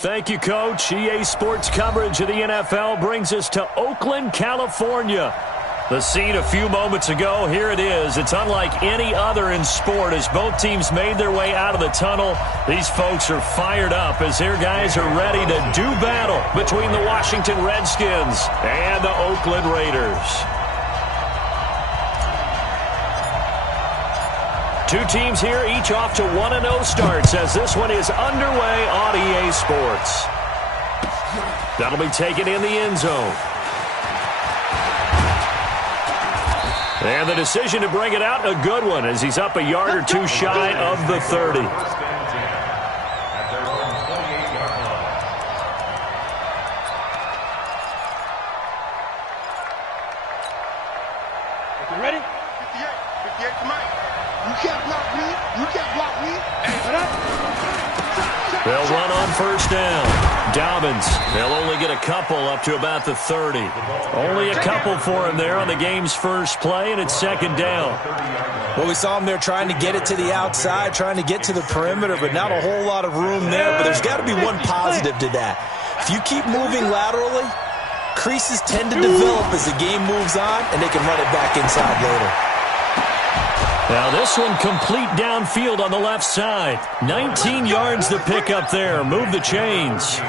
Thank you, Coach. EA Sports coverage of the NFL brings us to Oakland, California. The scene a few moments ago, here it is. It's unlike any other in sport as both teams made their way out of the tunnel. These folks are fired up as their guys are ready to do battle between the Washington Redskins and the Oakland Raiders. Two teams here, each off to 1-0 starts as this one is underway on EA Sports. That'll be taken in the end zone. And the decision to bring it out, a good one, as he's up a yard or two shy of the 30. Ready? 58 to Mike. You can't block me. You can't block me. They'll run on first down. Dobbins, they'll only get a couple up to about the 30. Only a couple for him there on the game's first play, and it's second down. Well, we saw him there trying to get it to the outside, trying to get to the perimeter, but not a whole lot of room there. But there's got to be one positive to that. If you keep moving laterally, creases tend to develop as the game moves on, and they can run it back inside later. Now this one complete downfield on the left side. 19 yards to pick up there. Move the chains.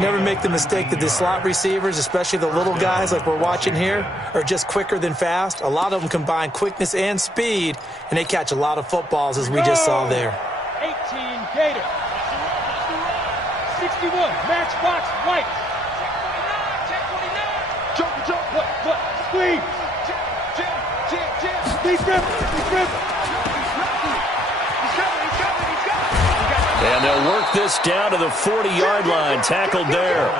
Never make the mistake that the slot receivers, especially the little guys like we're watching here, are just quicker than fast. A lot of them combine quickness and speed, and they catch a lot of footballs as we just saw there. 18 Gator. 61 Matchbox White. Jump, foot, squeeze. He's driven. And they'll work this down to the 40-yard line, tackled there.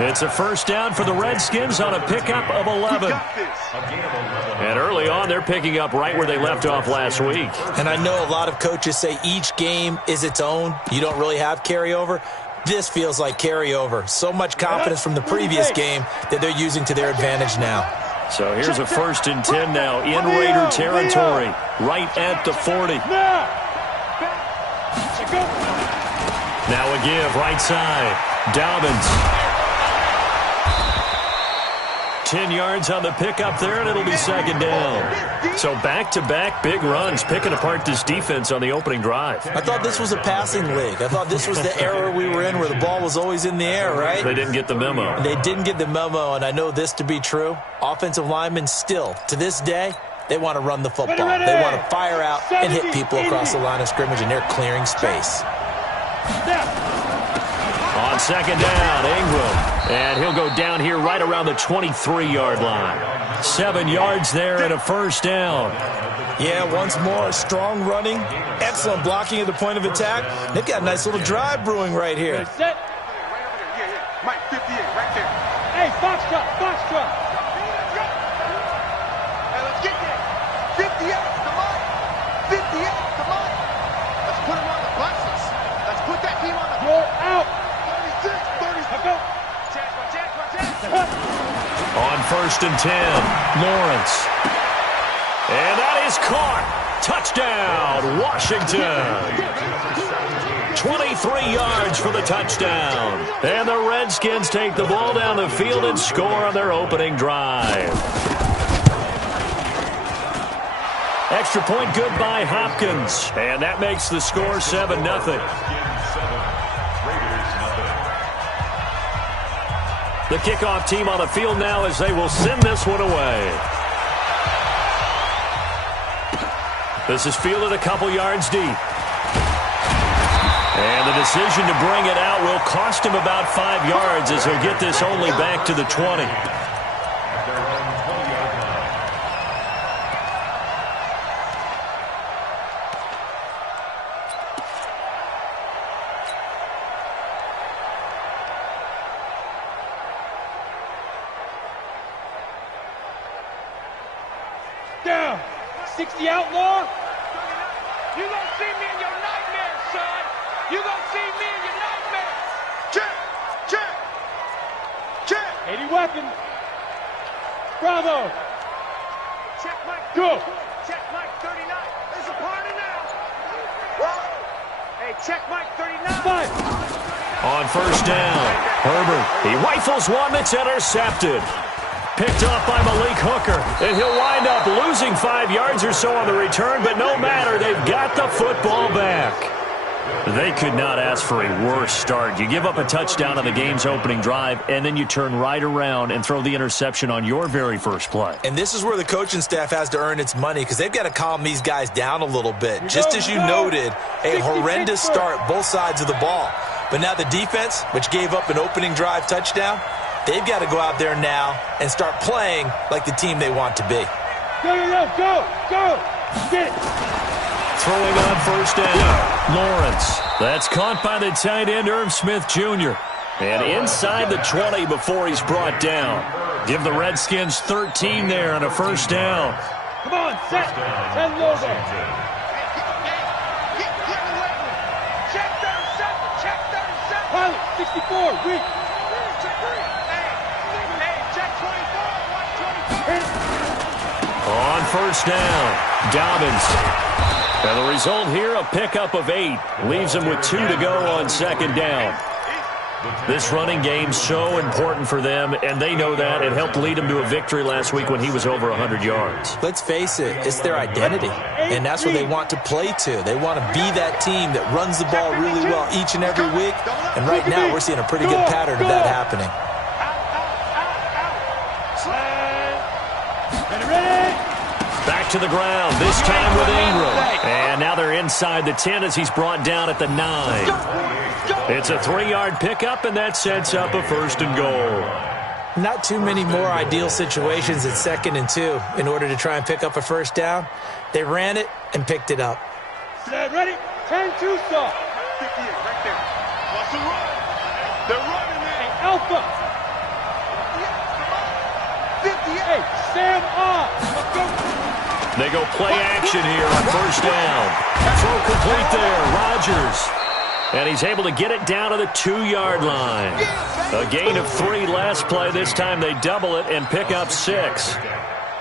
It's a first down for the Redskins on a pickup of 11. And early on, they're picking up right where they left off last week. And I know a lot of coaches say each game is its own. You don't really have carryover. This feels like carryover. So much confidence from the previous game that they're using to their advantage now. So here's a first and 10 now in Raider territory, right at the 40. Now a give, right side. Dobbins. 10 yards on the pickup there, and it'll be second down. So back-to-back big runs, picking apart this defense on the opening drive. I thought this was a passing league. I thought this was the era we were in where the ball was always in the air, right? They didn't get the memo. They didn't get the memo, and I know this to be true. Offensive linemen still, to this day, they want to run the football. They want to fire out and hit people across the line of scrimmage, and they're clearing space. On second down, Ingram. And he'll go down here right around the 23-yard line. 7 yards there and a first down. Yeah, once more, strong running, excellent blocking at the point of attack. They've got a nice little drive brewing right here. Set. Mike, 58, right there. Hey, Foxtrot. Hey, let's get there. 58, come on. 58, come on. Let's put him on the buses. Let's put that team on the roll out. 36, 30, go. On first and 10, Lawrence. And that is caught. Touchdown, Washington. 23 yards for the touchdown. And the Redskins take the ball down the field and score on their opening drive. Extra point good by Hopkins. And that makes the score 7-0. The kickoff team on the field now as they will send this one away. This is fielded a couple yards deep. And the decision to bring it out will cost him about 5 yards as he'll get this only back to the 20. Down. 60 outlaw. You gonna see me in your nightmares, son. You gonna see me in your nightmares. Check. 80 weapons. Bravo. Check Mike. Go. Check Mike 39. There's a party now. What? Hey, check Mike 39. 5. On first down, Herbert, he rifles one that's intercepted. Picked off by Malik Hooker, and he'll wind up losing 5 yards or so on the return, but no matter, they've got the football back. They could not ask for a worse start. You give up a touchdown on the game's opening drive, and then you turn right around and throw the interception on your very first play. And this is where the coaching staff has to earn its money because they've got to calm these guys down a little bit. Just as you noted, a horrendous start, both sides of the ball. But now the defense, which gave up an opening drive touchdown, they've got to go out there now and start playing like the team they want to be. Go! Get it! Throwing on first down, Lawrence. That's caught by the tight end, Irv Smith Jr. And inside the 20 before he's brought down. Give the Redskins 13 there on a first down. Come on, set. 10 logo. Check 37. Check 37. Pilot, 64. Weak. Hey, check 24. Watch 24. On first down, Dobbins. And the result here, a pickup of 8. Leaves them with 2 to go on second down. This running game so important for them, and they know that. It helped lead them to a victory last week when he was over 100 yards. Let's face it, it's their identity, and that's what they want to play to. They want to be that team that runs the ball really well each and every week, and right now we're seeing a pretty good pattern of that happening. Back to the ground, this time with Ingram. And now they're inside the 10 as he's brought down at the 9. It's a 3-yard pickup, and that sets up a first and goal. Not too many more ideal situations at 2nd and 2 in order to try and pick up a first down. They ran it and picked it up. Ready? 10-2 stop. 58 right there. What's the run? They're running it. Alpha. 58. Sam on. Let's go. They go play action here on first down. Throw complete there, Rodgers. And he's able to get it down to the 2-yard line. A gain of 3 last play. This time they double it and pick up 6.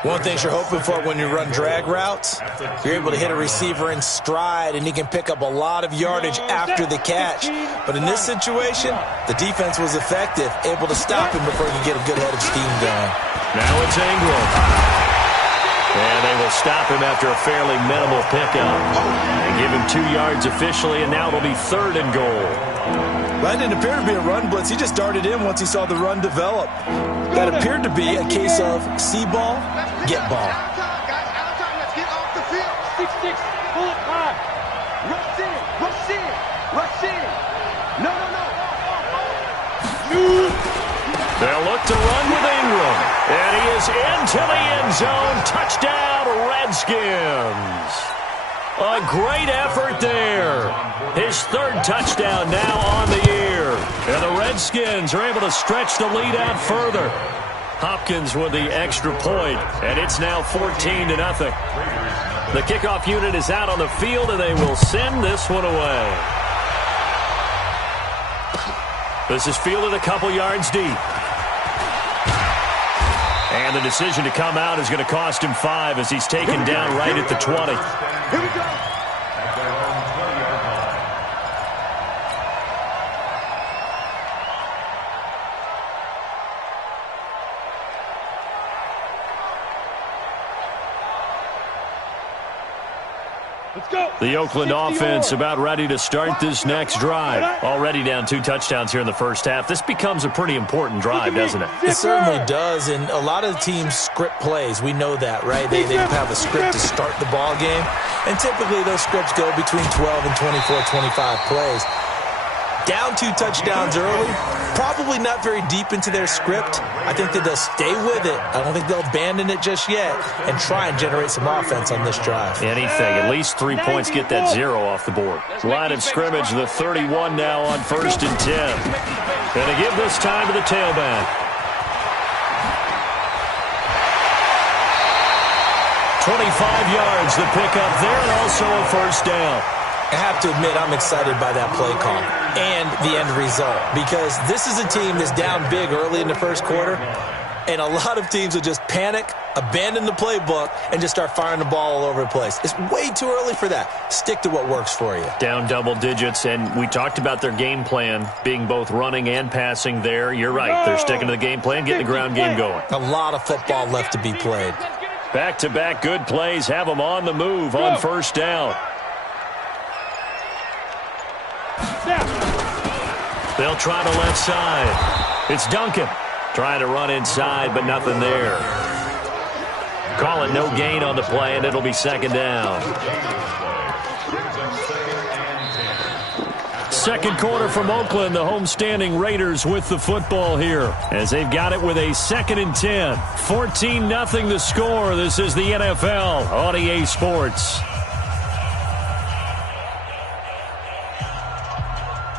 One thing you're hoping for when you run drag routes, you're able to hit a receiver in stride, and he can pick up a lot of yardage after the catch. But in this situation, the defense was effective, able to stop him before he could get a good head of steam going. Now it's Ingram. And they will stop him after a fairly minimal pickup. They give him 2 yards officially, and now it'll be 3rd and goal. That didn't appear to be a run blitz. He just darted in once he saw the run develop. That appeared to be a case of see ball, get ball. Out time, let's get off the field. 6-6, pull it high. Rush in, rush in, rush in. No. They'll look to run with Ingram. And he is into the end zone. Touchdown, Redskins. A great effort there. His 3rd touchdown now on the year. And the Redskins are able to stretch the lead out further. Hopkins with the extra point, and it's now 14-0. The kickoff unit is out on the field, and they will send this one away. This is fielded a couple yards deep. And the decision to come out is going to cost him 5 as he's taken down right at the 20. Here we go. Let's go. The Oakland offense about ready to start this next drive. Already down 2 touchdowns here in the first half. This becomes a pretty important drive, doesn't it? It certainly does, and a lot of teams script plays. We know that, right? They have a script to start the ball game, and typically those scripts go between 12 and 24, 25 plays. Down 2 touchdowns early, probably not very deep into their script. I think that they'll stay with it. I don't think they'll abandon it just yet and try and generate some offense on this drive. Anything. At least 3 points, get that 0 off the board. Line of scrimmage, the 31 now on 1st and 10. And they give this time to the tailback. 25 yards, the pickup there, and also a first down. I have to admit, I'm excited by that play call and the end result because this is a team that's down big early in the first quarter. And a lot of teams will just panic, abandon the playbook, and just start firing the ball all over the place. It's way too early for that. Stick to what works for you. Down double digits, and we talked about their game plan being both running and passing there. You're right. They're sticking to the game plan, getting the ground game going. A lot of football left to be played. Back-to-back good plays have them on the move on first down. They'll try the left side. It's Duncan. Trying to run inside, but nothing there. Call it no gain on the play, and it'll be second down. Second quarter from Oakland, the homestanding Raiders with the football here as they've got it with a 2nd and 10. 14-0 the score. This is the NFL on EA Sports.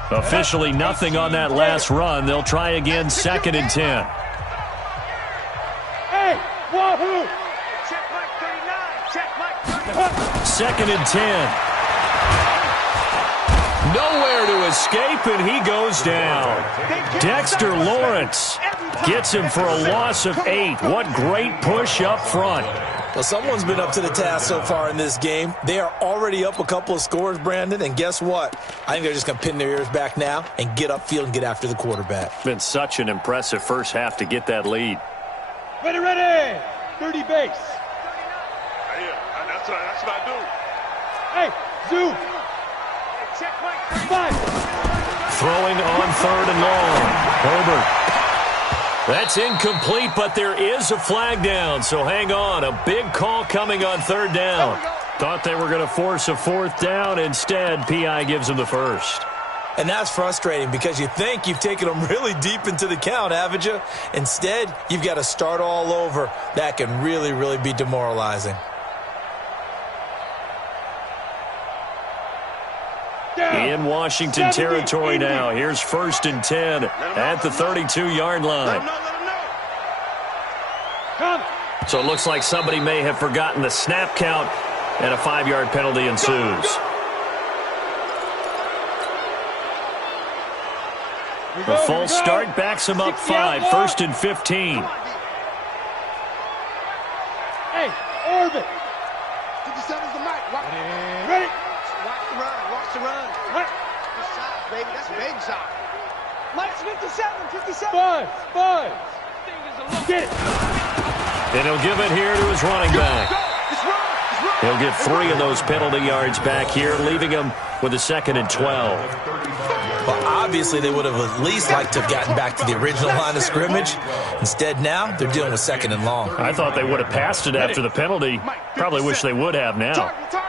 Officially nothing on that last run. They'll try again, 2nd and 10. Hey, wahoo! Check Mike 39. Check Mike 39. 2nd and 10. Nowhere to escape, and he goes down. Dexter Lawrence gets him for a loss of 8. What great push up front. Well, someone's been up to the task so far in this game. They are already up a couple of scores, Brandon, and guess what? I think they're just going to pin their ears back now and get upfield and get after the quarterback. Been such an impressive first half to get that lead. Ready, ready! 30 base. That's what I do. Hey, Zoo! Check Mike 35. Throwing on 3rd and long. Herbert. That's incomplete, but there is a flag down, so hang on. A big call coming on 3rd down. Thought they were going to force a 4th down. Instead, P.I. gives them the first. And that's frustrating because you think you've taken them really deep into the count, haven't you? Instead, you've got to start all over. That can really, really be demoralizing. In Washington territory now. Here's 1st and 10 at the 32-yard line. So it looks like somebody may have forgotten the snap count, and a 5-yard penalty ensues. A false start backs him up 5. 1st and 15. Hey, Orbit. 57's the mic. Ready? Watch the run. Watch the run. What? Good shot, baby. That's a big shot. Mike's 57. 57. Five. Get it. And he'll give it here to his running back. He'll get 3 of those penalty yards back here, leaving him with a 2nd and 12. Well, obviously, they would have at least liked to have gotten back to the original line of scrimmage. Instead, now, they're dealing with 2nd and long. I thought they would have passed it after the penalty. Probably wish they would have now. Target.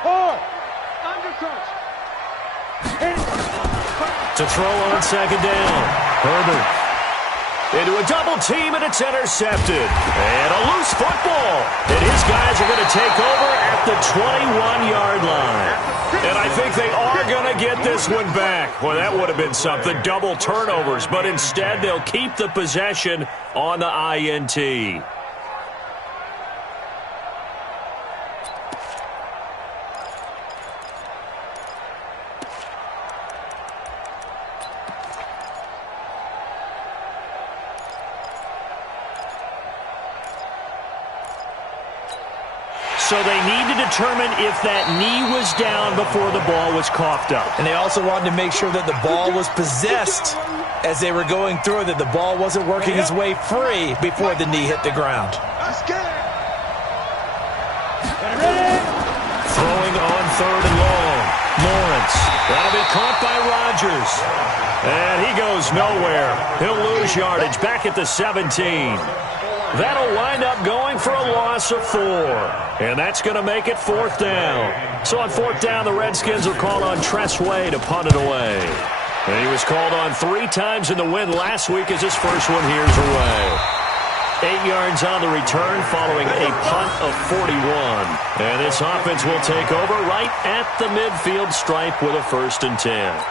Hard. Undercrunch. To throw on 2nd down. Herbert. Into a double team, and it's intercepted. And a loose football. And his guys are going to take over at the 21-yard line. And I think they are going to get this one back. Well, that would have been something. Double turnovers. But instead, they'll keep the possession on the INT. So they need to determine if that knee was down before the ball was coughed up. And they also wanted to make sure that the ball was possessed as they were going through, that the ball wasn't working its way free before the knee hit the ground. Throwing on 3rd and long. Lawrence. That'll be caught by Rodgers. And he goes nowhere. He'll lose yardage back at the 17. That'll wind up going for a loss of 4. And that's going to make it 4th down. So on 4th down, the Redskins will call on Tressway to punt it away. And he was called on 3 times in the win last week as his first one here's away. 8 yards on the return following a punt of 41. And this offense will take over right at the midfield stripe with a 1st and 10.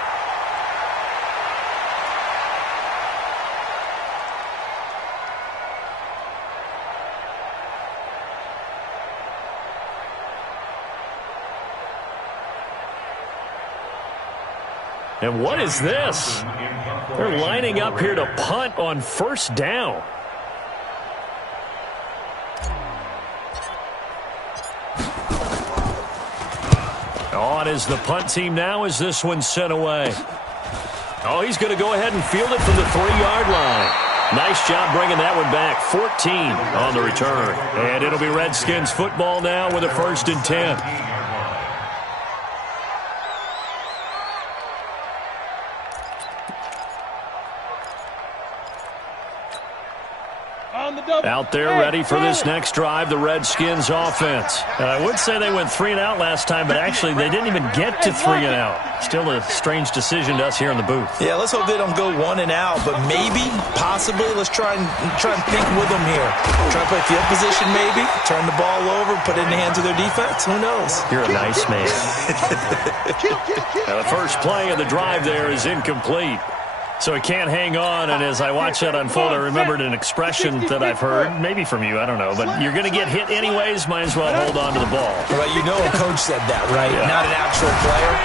And what is this? They're lining up here to punt on first down. On is the punt team now as this one's sent away. Oh, he's going to go ahead and field it from the 3-yard line. Nice job bringing that one back. 14 on the return. And it'll be Redskins football now with a 1st and 10. Out there ready for this next drive, the Redskins offense. I would say they went 3 and out last time, but actually they didn't even get to 3 and out. Still a strange decision to us here in the booth. Yeah, let's hope they don't go 1 and out, but maybe, possibly, let's try and think with them here. Try to play field position maybe, turn the ball over, put it in the hands of their defense. Who knows? You're a nice man. Now, the first play of the drive there is incomplete. So he can't hang on, and as I watch that unfold, I remembered an expression that I've heard, maybe from you, I don't know, but you're going to get hit anyways, might as well hold on to the ball. Right, you know a coach said that, right? Yeah. Not an actual player,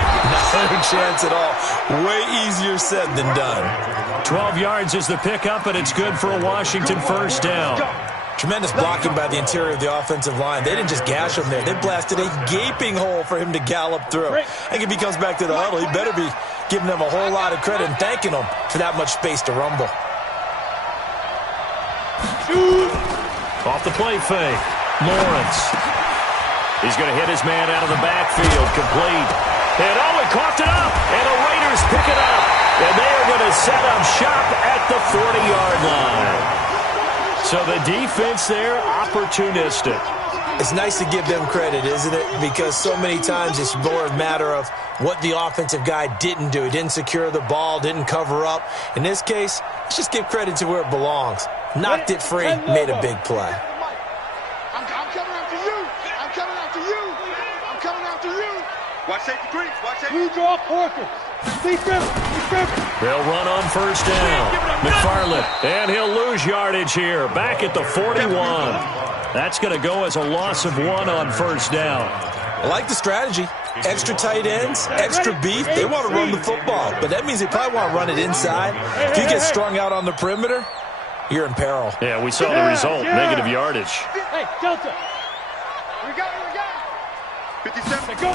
not a chance at all. Way easier said than done. 12 yards is the pickup, and it's good for a Washington first down. Tremendous blocking by the interior of the offensive line. They didn't just gash him there. They blasted a gaping hole for him to gallop through. I think if he comes back to the huddle, he better be giving them a whole lot of credit and thanking them for that much space to rumble. Off the play fake. Lawrence. He's going to hit his man out of the backfield. Complete. And he coughed it up. And the Raiders pick it up. And they are going to set up shop at the 40-yard line. So the defense there, opportunistic. It's nice to give them credit, isn't it? Because so many times it's more a matter of what the offensive guy didn't do. He didn't secure the ball, didn't cover up. In this case, let's just give credit to where it belongs. Knocked it free, made a big play. I'm coming after you. I'm coming after you. I'm coming after you. Watch safety creep. Watch safety. You draw Porkins. They'll run on first down. McFarland, and he'll lose yardage here. Back at the 41. That's going to go as a loss of 1 on first down. I like the strategy. Extra tight ends, extra beef. They want to run the football, but that means they probably want to run it inside. If you get strung out on the perimeter, you're in peril. Yeah, we saw the result. Negative yardage. Hey, Delta. We got it. 57. Go.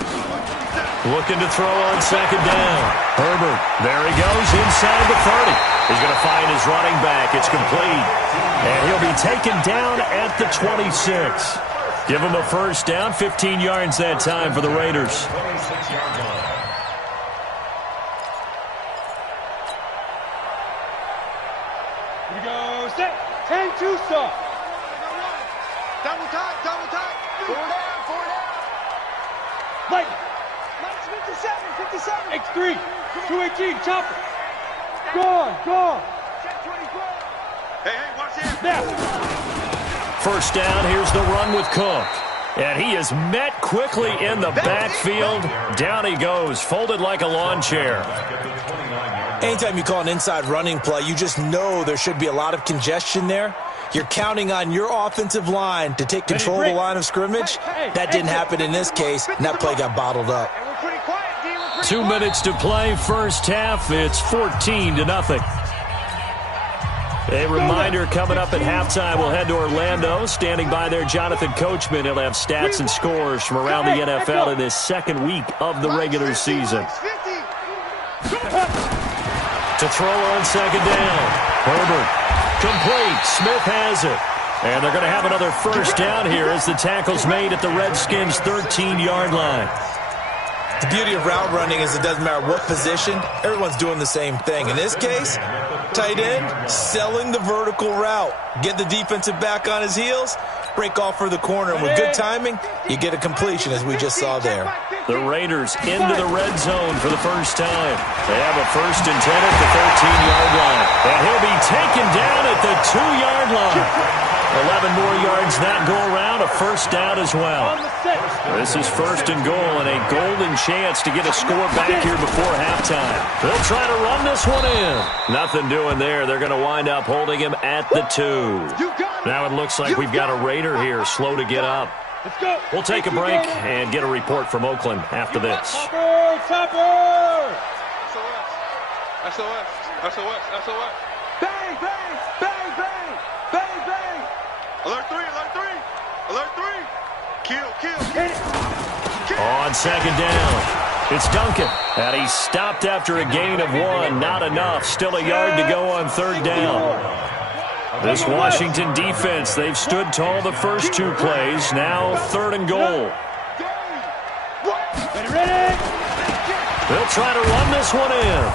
Looking to throw on second down. Herbert, there he goes inside the 30. He's going to find his running back. It's complete. And he'll be taken down at the 26. Give him a first down, 15 yards that time for the Raiders. Here we go. Set. 10-2 stop. Double time. 4 down. Light. 57. X3. 218. Chopper. Gone. Hey, watch it. Now. First down, here's the run with Cook. And he is met quickly in the backfield. Down he goes, folded like a lawn chair. Anytime you call an inside running play, you just know there should be a lot of congestion there. You're counting on your offensive line to take control of the line of scrimmage. That didn't happen in this case, and that play got bottled up. 2 minutes to play, first half. It's 14-0. A reminder coming up at halftime, we'll head to Orlando. Standing by there, Jonathan Coachman. He'll have stats and scores from around the NFL in this second week of the regular season. To throw on second down. Herbert. Complete. Smith has it. And they're going to have another first down here as the tackle's made at the Redskins' 13-yard line. The beauty of route running is it doesn't matter what position, everyone's doing the same thing. In this case, tight end, selling the vertical route. Get the defensive back on his heels, break off for the corner, and with good timing, you get a completion as we just saw there. The Raiders into the red zone for the first time. They have a 1st and 10 at the 13-yard line. And he'll be taken down at the 2-yard line. 11 more yards that go around, a first down as well. This is 1st and goal and a golden chance to get a score back here before halftime. They'll try to run this one in. Nothing doing there. They're going to wind up holding him at the 2. Now it looks like we've got a Raider here slow to get up. We'll take a break and get a report from Oakland after this. Chopper! SOS. SOS. SOS. Bang, bang, bang, bang, bang, bang. Alert 3, alert 3. Alert 3. Kill, kill. Get it. On second down, it's Duncan. And he's stopped after a gain of 1. Not enough. Still a yard to go on third down. This Washington defense, they've stood tall the first 2 plays. Now 3rd and goal. Ready. They'll try to run this one in.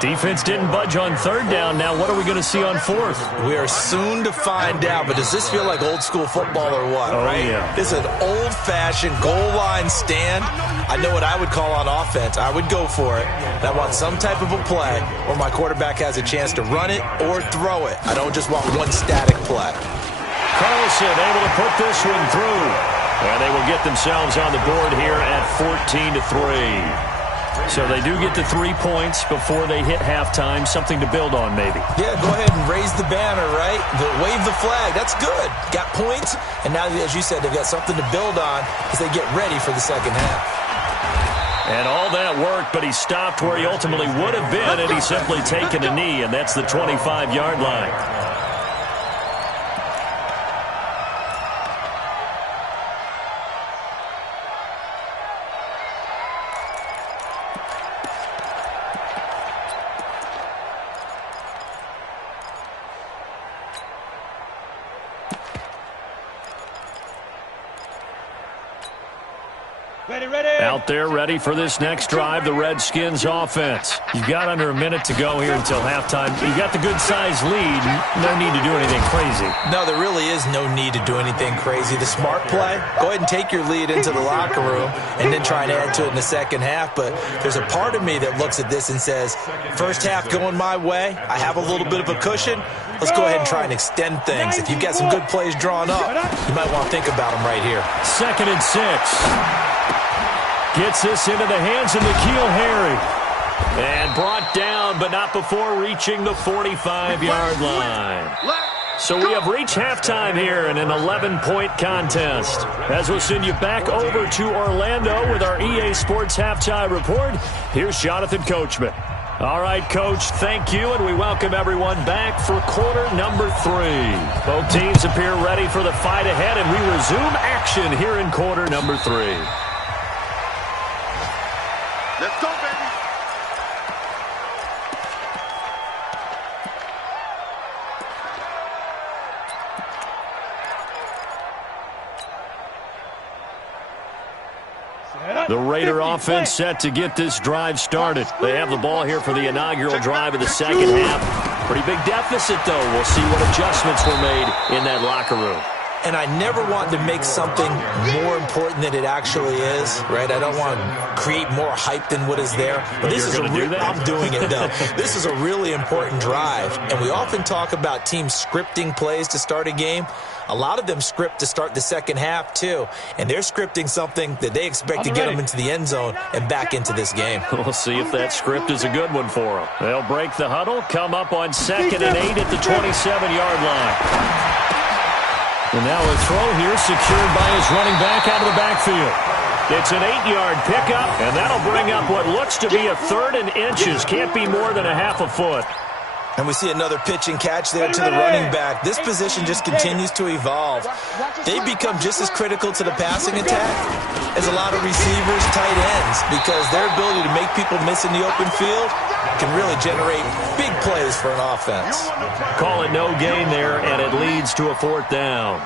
Defense didn't budge on third down. Now what are we going to see on fourth? We are soon to find out, but does this feel like old school football or what? Oh, right? Yeah. This is an old-fashioned goal line stand. I know what I would call on offense. I would go for it. And I want some type of a play where my quarterback has a chance to run it or throw it. I don't just want one static play. Carlson able to put this one through. And they will get themselves on the board here at 14-3. So they do get to 3 points before they hit halftime. Something to build on, maybe. Yeah, go ahead and raise the banner, right? Wave the flag. That's good. Got points, and now, as you said, they've got something to build on as they get ready for the second half. And all that worked, but he stopped where he ultimately would have been, and he's simply taken a knee, and that's the 25-yard line. Out there ready for this next drive, the Redskins offense. You've got under a minute to go here until halftime. You've got the good-sized lead. No need to do anything crazy. No, there really is no need to do anything crazy. The smart play, go ahead and take your lead into the locker room and then try and add to it in the second half. But there's a part of me that looks at this and says, first half going my way, I have a little bit of a cushion. Let's go ahead and try and extend things. If you've got some good plays drawn up, you might want to think about them right here. 2nd and 6. Gets this into the hands of N'Keal Harry. And brought down, but not before reaching the 45-yard line. So we have reached halftime here in an 11-point contest. As we'll send you back over to Orlando with our EA Sports Halftime Report, here's Jonathan Coachman. All right, Coach, thank you, and we welcome everyone back for quarter number 3. Both teams appear ready for the fight ahead, and we resume action here in quarter number 3. Let's go, baby. The Raider offense set to get this drive started. They have the ball here for the inaugural drive of the second half. Pretty big deficit, though. We'll see what adjustments were made in that locker room. And I never want to make something more important than it actually is, right? I don't want to create more hype than what is there. But this is I'm doing it, though. This is a really important drive. And we often talk about teams scripting plays to start a game. A lot of them script to start the second half, too. And they're scripting something that they expect to get them into the end zone and back into this game. We'll see if that script is a good one for them. They'll break the huddle, come up on 2nd and 8 at the 27-yard line. And now a throw here secured by his running back out of the backfield. It's an 8-yard pickup, and that'll bring up what looks to be a 3rd and inches. Can't be more than a half a foot. And we see another pitch and catch there to the running back. This position just continues to evolve. They become just as critical to the passing attack as a lot of receivers, tight ends, because their ability to make people miss in the open field can really generate big plays for an offense. Call it no gain there, and it leads to a 4th down.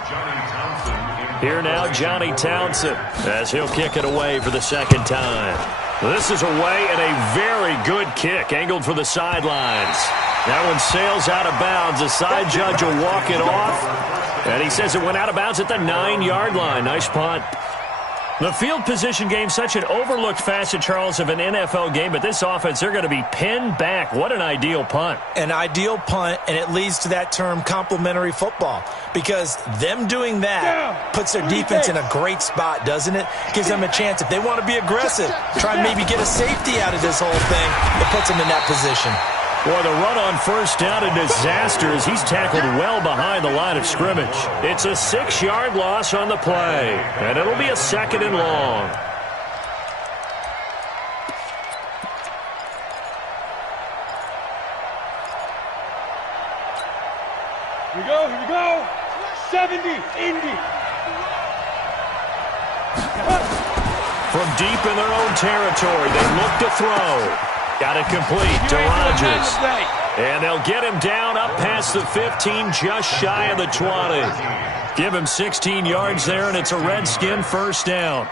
Here now, Johnny Townsend, as he'll kick it away for the second time. This is away, and a very good kick, angled for the sidelines. That one sails out of bounds. The side judge will walk it off, and he says it went out of bounds at the 9-yard line. Nice punt. The field position game, such an overlooked facet, Charles, of an NFL game, but this offense, they're going to be pinned back. What an ideal punt. An ideal punt, and it leads to that term complementary football, because them doing that puts their defense in a great spot, doesn't it? Gives them a chance. If they want to be aggressive, try and maybe get a safety out of this whole thing, it puts them in that position. Boy, the run on first down, a disaster as he's tackled well behind the line of scrimmage. It's a 6-yard loss on the play, and it'll be a 2nd and long. Here we go. 70, Indy. From deep in their own territory, they look to throw. Got it complete to Rodgers. And they'll get him down up past the 15, just shy of the 20. Give him 16 yards there, and it's a Redskin first down.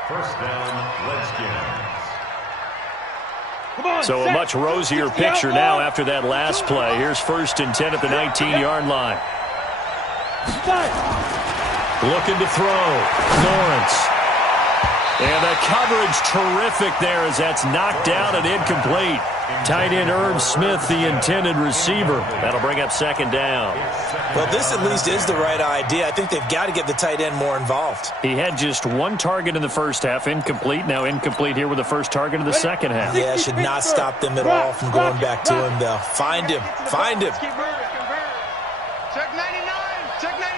So a much rosier picture now after that last play. Here's 1st and 10 at the 19-yard line. Looking to throw. Lawrence. And the coverage terrific there as that's knocked down and incomplete. Tight end Irv Smith, the intended receiver. That'll bring up 2nd down. Well, this at least is the right idea. I think they've got to get the tight end more involved. He had just 1 target in the first half, incomplete. Now incomplete here with the first target of the second half. Yeah, should not stop them at all from going back to him, though. Find him. Find him. Check 99. Check 99.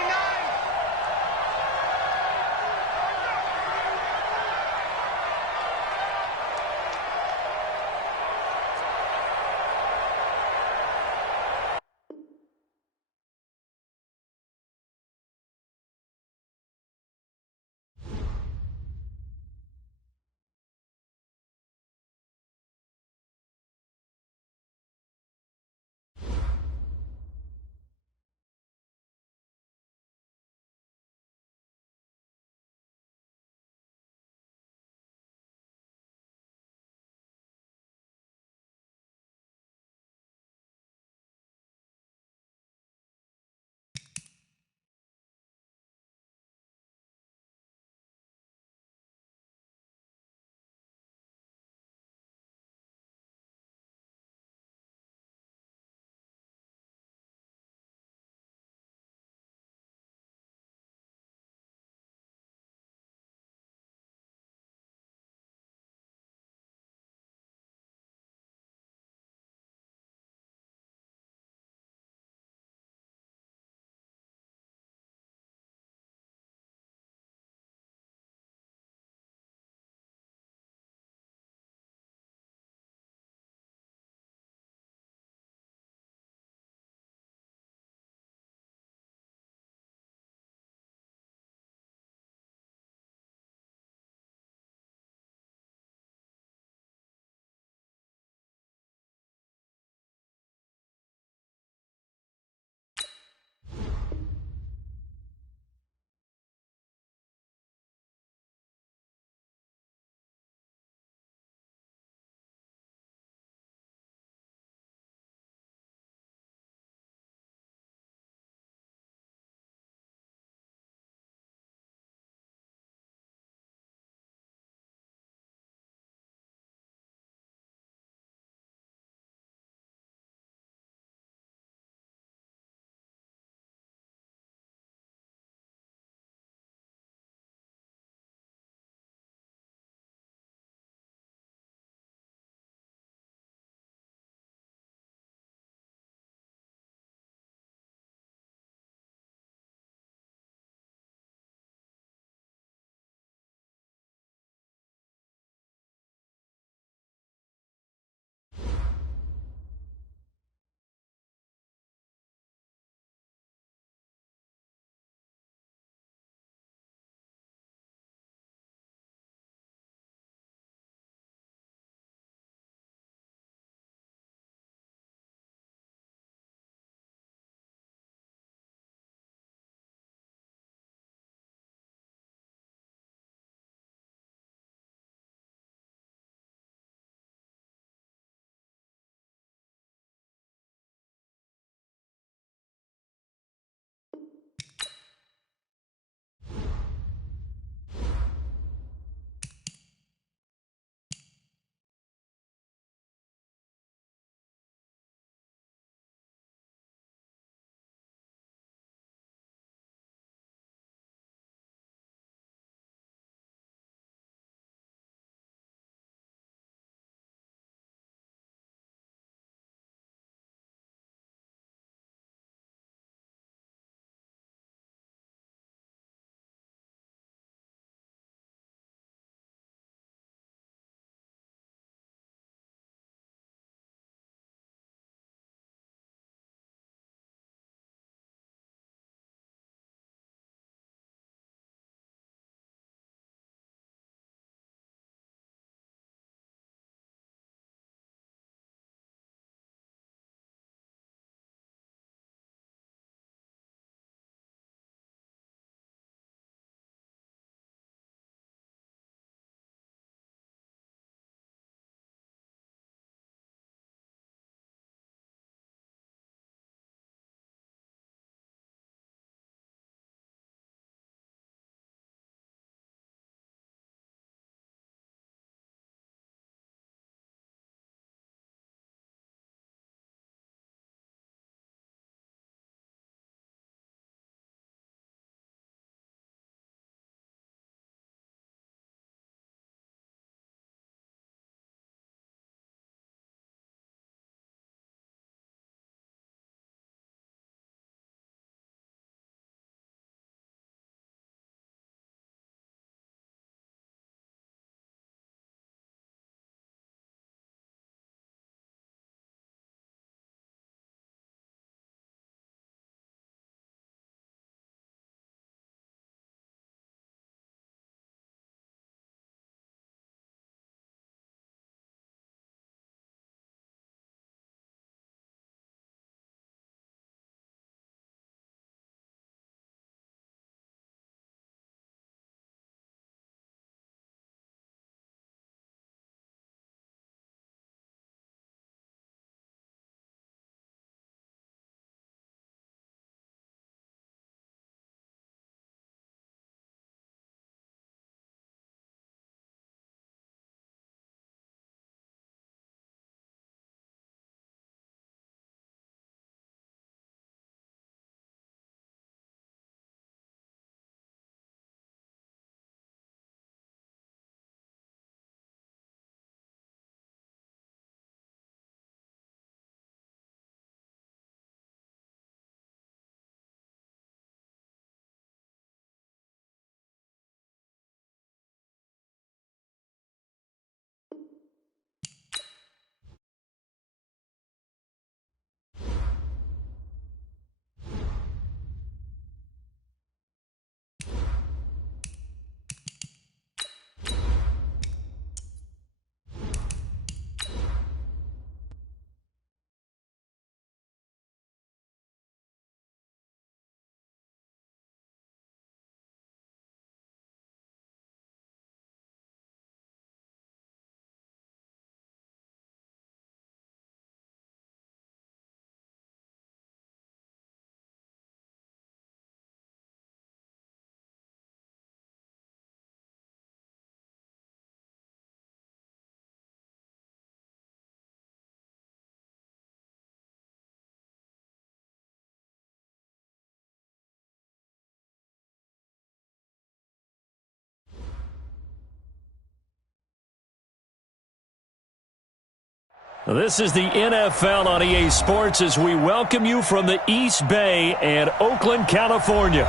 This is the NFL on EA Sports as we welcome you from the East Bay and Oakland, California.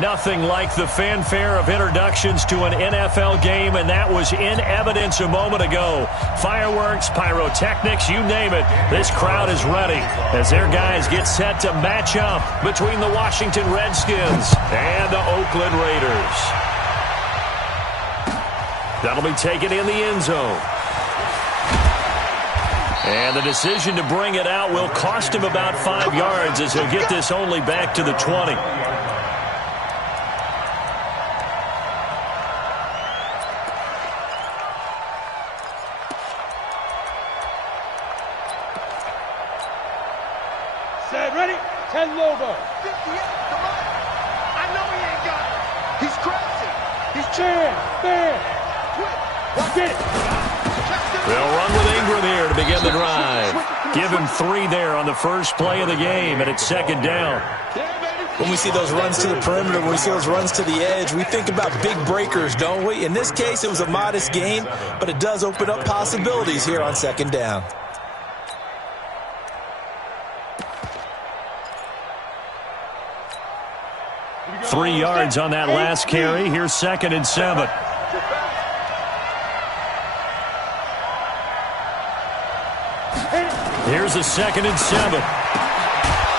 Nothing like the fanfare of introductions to an NFL game, and that was in evidence a moment ago. Fireworks, pyrotechnics, you name it. This crowd is ready as their guys get set to match up between the Washington Redskins and the Oakland Raiders. That'll be taken in the end zone. And the decision to bring it out will cost him about 5 yards as he'll get this only back to the 20. Set, ready? 10 Lobo. 58, come on. I know he ain't got it. He's crazy. He's chin, man. Quick, get it. They'll run with Ingram here to begin the drive. Give him 3 there on the first play of the game, and it's second down. When we see those runs to the perimeter, when we see those runs to the edge, we think about big breakers, don't we? In this case, it was a modest gain, but it does open up possibilities here on second down. Three yards on that last carry. Here's 2nd and 7. Here's a 2nd and 7.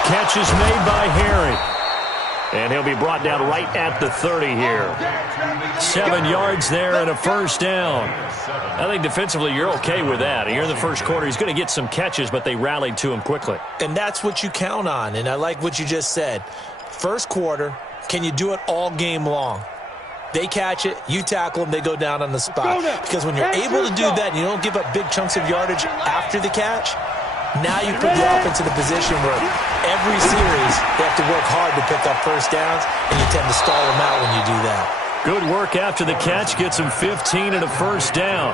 Catch is made by Harry. And he'll be brought down right at the 30 here. 7 yards there and a first down. I think defensively you're okay with that. Here in the first quarter, he's going to get some catches, but they rallied to him quickly. And that's what you count on, and I like what you just said. First quarter, can you do it all game long? They catch it, you tackle them, they go down on the spot. Because when you're able to do that and you don't give up big chunks of yardage after the catch, now you put the offense in a position where every series they have to work hard to pick up first downs, and you tend to stall them out when you do that. Good work after the catch. Gets him 15 and a first down.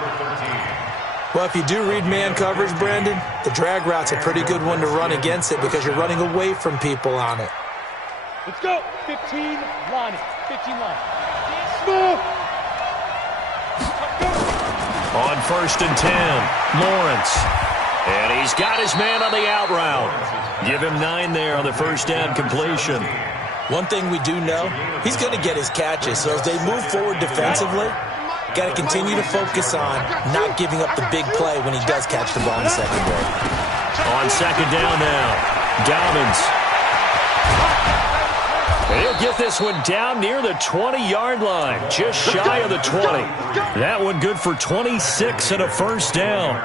Well, if you do read man coverage, Brandon, the drag route's a pretty good one to run against it because you're running away from people on it. Let's go. 15 line. 15 line. Move. On 1st and 10, Lawrence. And he's got his man on the out route. Give him 9 there on the first down completion. One thing we do know, he's going to get his catches. So as they move forward defensively, got to continue to focus on not giving up the big play when he does catch the ball in the secondary. On 2nd down now, Dobbins. And he'll get this one down near the 20-yard line, just shy of the 20. That one good for 26 and a first down.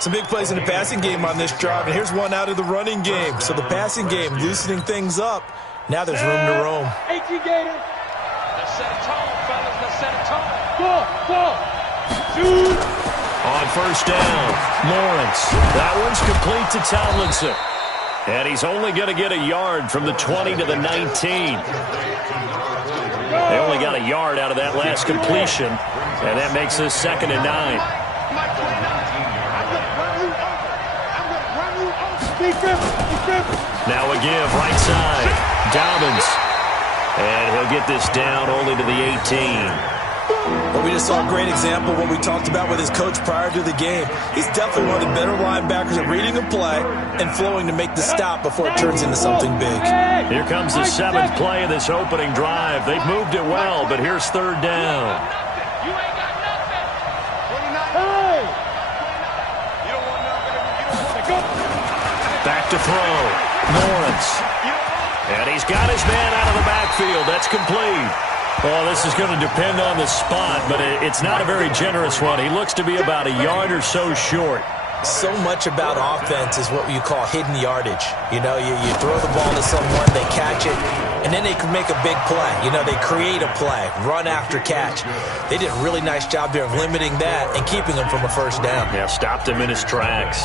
Some big plays in the passing game on this drive, and here's one out of the running game. So the passing game loosening things up. Now there's room to roam. 18 Gator. Let's set a tone, fellas. Let's set a tone. Go. Shoot. On first down, Lawrence. That one's complete to Tomlinson. And he's only going to get a yard from the 20 to the 19. They only got a yard out of that last completion, and that makes this 2nd and 9. Now a give, right side. Dobbins. And he'll get this down only to the 18. Well, we just saw a great example of what we talked about with his coach prior to the game. He's definitely one of the better linebackers at reading a play and flowing to make the stop before it turns into something big. Here comes the 7th play of this opening drive. They've moved it well, but here's 3rd down. You ain't got nothing. 29. Hey. You don't want nothing. Go. Back to throw. Lawrence. And he's got his man out of the backfield. That's complete. Well, this is going to depend on the spot, but it's not a very generous one. He looks to be about a yard or so short. So much about offense is what you call hidden yardage. You know, you throw the ball to someone, they catch it, and then they can make a big play. You know, they create a play, run after catch. They did a really nice job there of limiting that and keeping him from a first down. Yeah, stopped him in his tracks.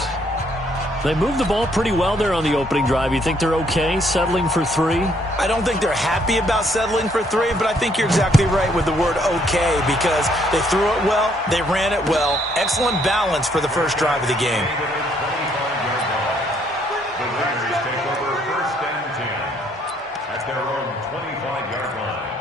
They moved the ball pretty well there on the opening drive. You think they're okay settling for 3? I don't think they're happy about settling for 3, but I think you're exactly right with the word okay because they threw it well, they ran it well. Excellent balance for the first drive of the game. The Raiders take over 1st and 10 at their own 25-yard line.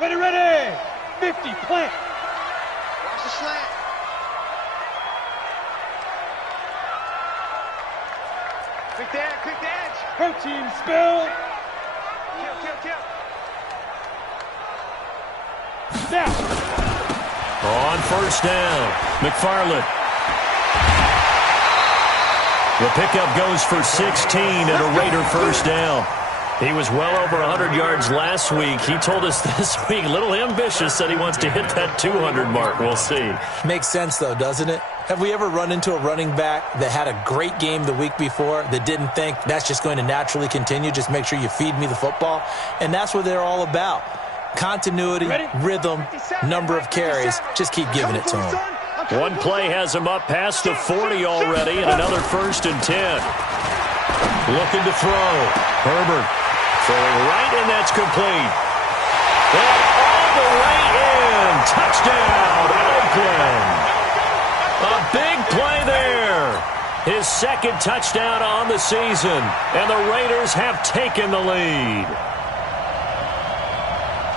Ready, ready. 50, plant. Watch the slant. Quick edge. Protein spill. Kill. Snap. On first down, McFarland. The pickup goes for 16 and a Raider first down. He was well over 100 yards last week. He told us this week, a little ambitious, said he wants to hit that 200 mark. We'll see. Makes sense, though, doesn't it? Have we ever run into a running back that had a great game the week before that didn't think that's just going to naturally continue? Just make sure you feed me the football. And that's what they're all about. Continuity, rhythm, number of carries. Just keep giving it to him. One play has him up past the 40 already, and another 1st and 10. Looking to throw. Herbert throwing right, and that's complete. And all the way in. Touchdown, Oakland. A big play there. His 2nd touchdown on the season, and the Raiders have taken the lead.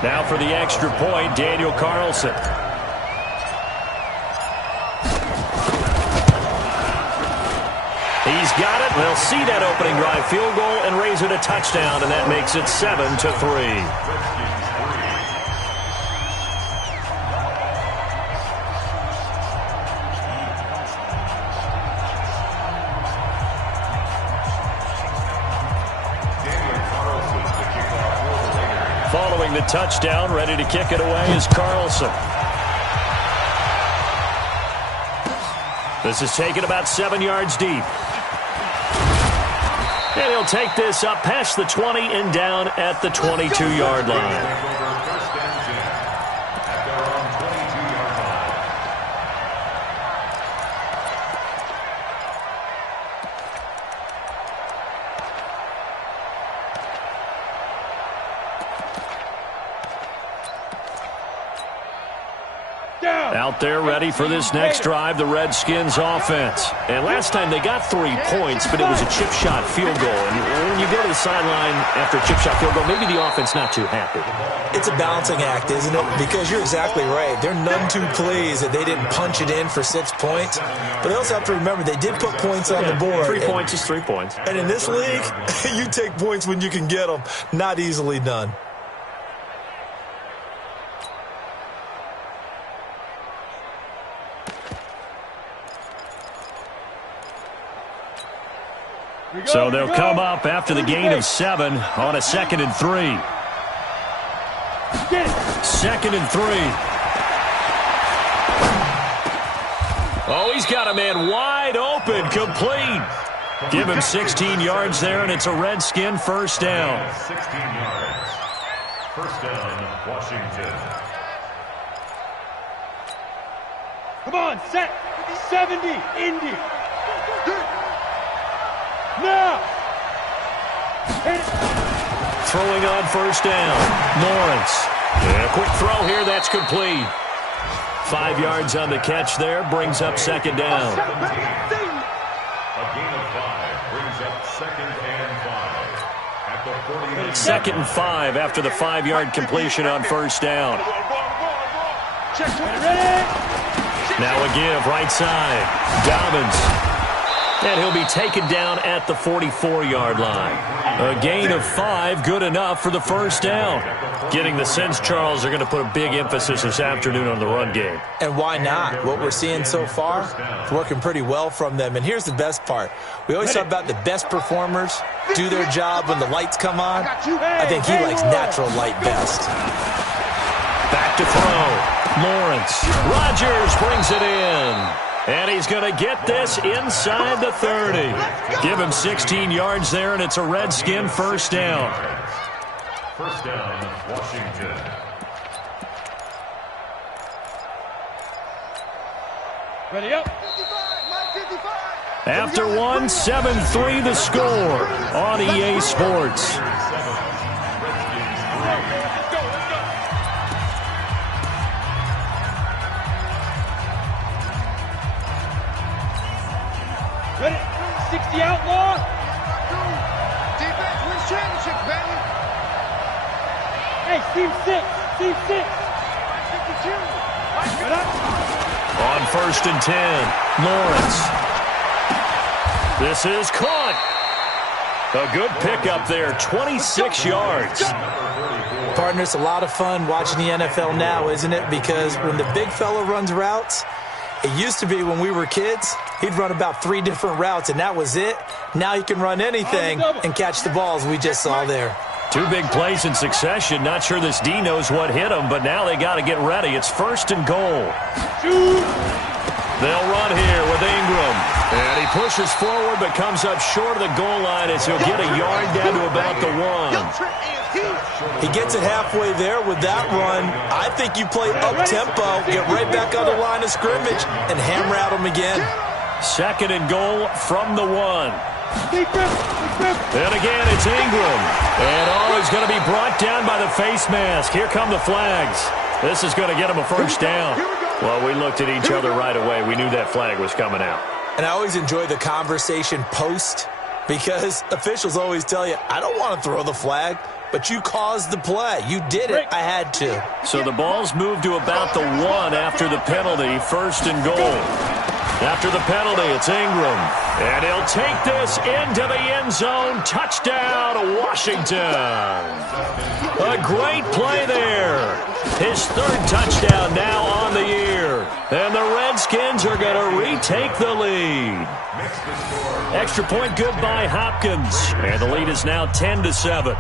Now for the extra point, Daniel Carlson. He's got it. They'll see that opening drive field goal and raise it a touchdown, and that makes it 7-3. Following the touchdown, ready to kick it away is Carlson. This is taken about 7 yards deep. And he'll take this up past the 20 and down at the 22-yard line. Out there ready for this next drive, the Redskins offense. And last time they got 3 points, but it was a chip shot field goal. And when you go to the sideline after a chip shot field goal, maybe the offense not too happy. It's a balancing act, isn't it? Because you're exactly right. They're none too pleased that they didn't punch it in for 6 points. But they also have to remember they did put points on the board. 3 points is 3 points. And in this league, you take points when you can get them. Not easily done. So they'll come up after the gain of 7 on a 2nd and 3. 2nd and 3. Oh, he's got a man wide open, complete. Give him 16 yards there, and it's a Redskin first down. 16 yards. First down, Washington. Come on, set. 70, Indy. Now. Throwing on first down, Lawrence. And a quick throw here, that's complete. 5 yards on the catch there, brings up 2nd down. A gain of 5 brings up 2nd and 5 at the 49. 2nd and 5 after the 5-yard completion on first down. Now a give, right side, Dobbins. And he'll be taken down at the 44-yard line. A gain of 5, good enough for the first down. Getting the sense, Charles, they're going to put a big emphasis this afternoon on the run game. And why not? What we're seeing so far is working pretty well from them. And here's the best part. We always talk about the best performers do their job when the lights come on. I think he likes natural light best. Back to throw. Lawrence. Rodgers brings it in. And he's going to get this inside the 30. Give him 16 yards there, and it's a Redskin first down. First down, Washington. Ready up. After one, 7-3 the score on EA Sports. Ready? 60 outlaw. Defense wins championship, baby. Hey, team 6. On 1st and 10, Lawrence. This is caught. A good pickup there, 26 yards. Partner, it's a lot of fun watching the NFL now, isn't it? Because when the big fella runs routes, it used to be when we were kids, he'd run about 3 different routes, and that was it. Now he can run anything and catch the balls we just saw there. 2 big plays in succession. Not sure this D knows what hit him, but now they got to get ready. It's 1st and goal. They'll run here with Ingram. And he pushes forward but comes up short of the goal line as he'll get a yard down to about the 1. He gets it halfway there with that run. I think you play up-tempo, get right back on the line of scrimmage, and hammer at him again. 2nd and goal from the 1. And again, it's Ingram. And he's going to be brought down by the face mask. Here come the flags. This is going to get him a 1st down. Well, we looked at each other right away. We knew that flag was coming out. And I always enjoy the conversation post because officials always tell you, I don't want to throw the flag, but you caused the play. You did it. I had to. So the ball's moved to about the 1 after the penalty. 1st and goal. After the penalty, it's Ingram. And he'll take this into the end zone. Touchdown, Washington. A great play there. His 3rd touchdown now on the year. And the Redskins are going to retake the lead. Extra point good by Hopkins. And the lead is now 10-7.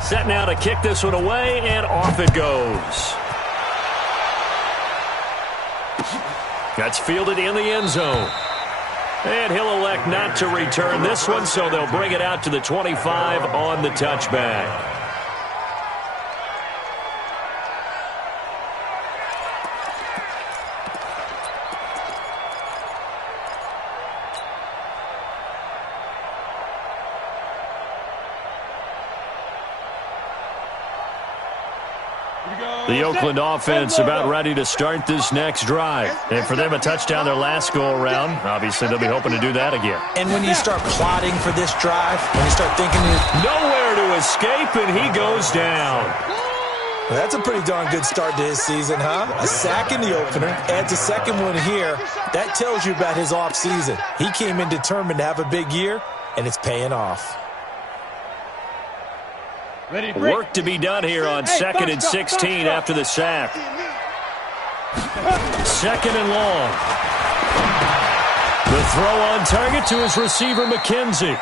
Set now to kick this one away, and off it goes. That's fielded in the end zone. And he'll elect not to return this one, so they'll bring it out to the 25 on the touchback. The Oakland offense about ready to start this next drive. And for them, a touchdown their last go-around. Obviously, they'll be hoping to do that again. And when you start plotting for this drive, when you start thinking... Nowhere to escape, and he goes down. Well, that's a pretty darn good start to his season, huh? A sack in the opener, adds a 2nd one here. That tells you about his offseason. He came in determined to have a big year, and it's paying off. Work to be done here on 2nd and 16 after the sack. 2nd and long. The throw on target to his receiver, McKenzie.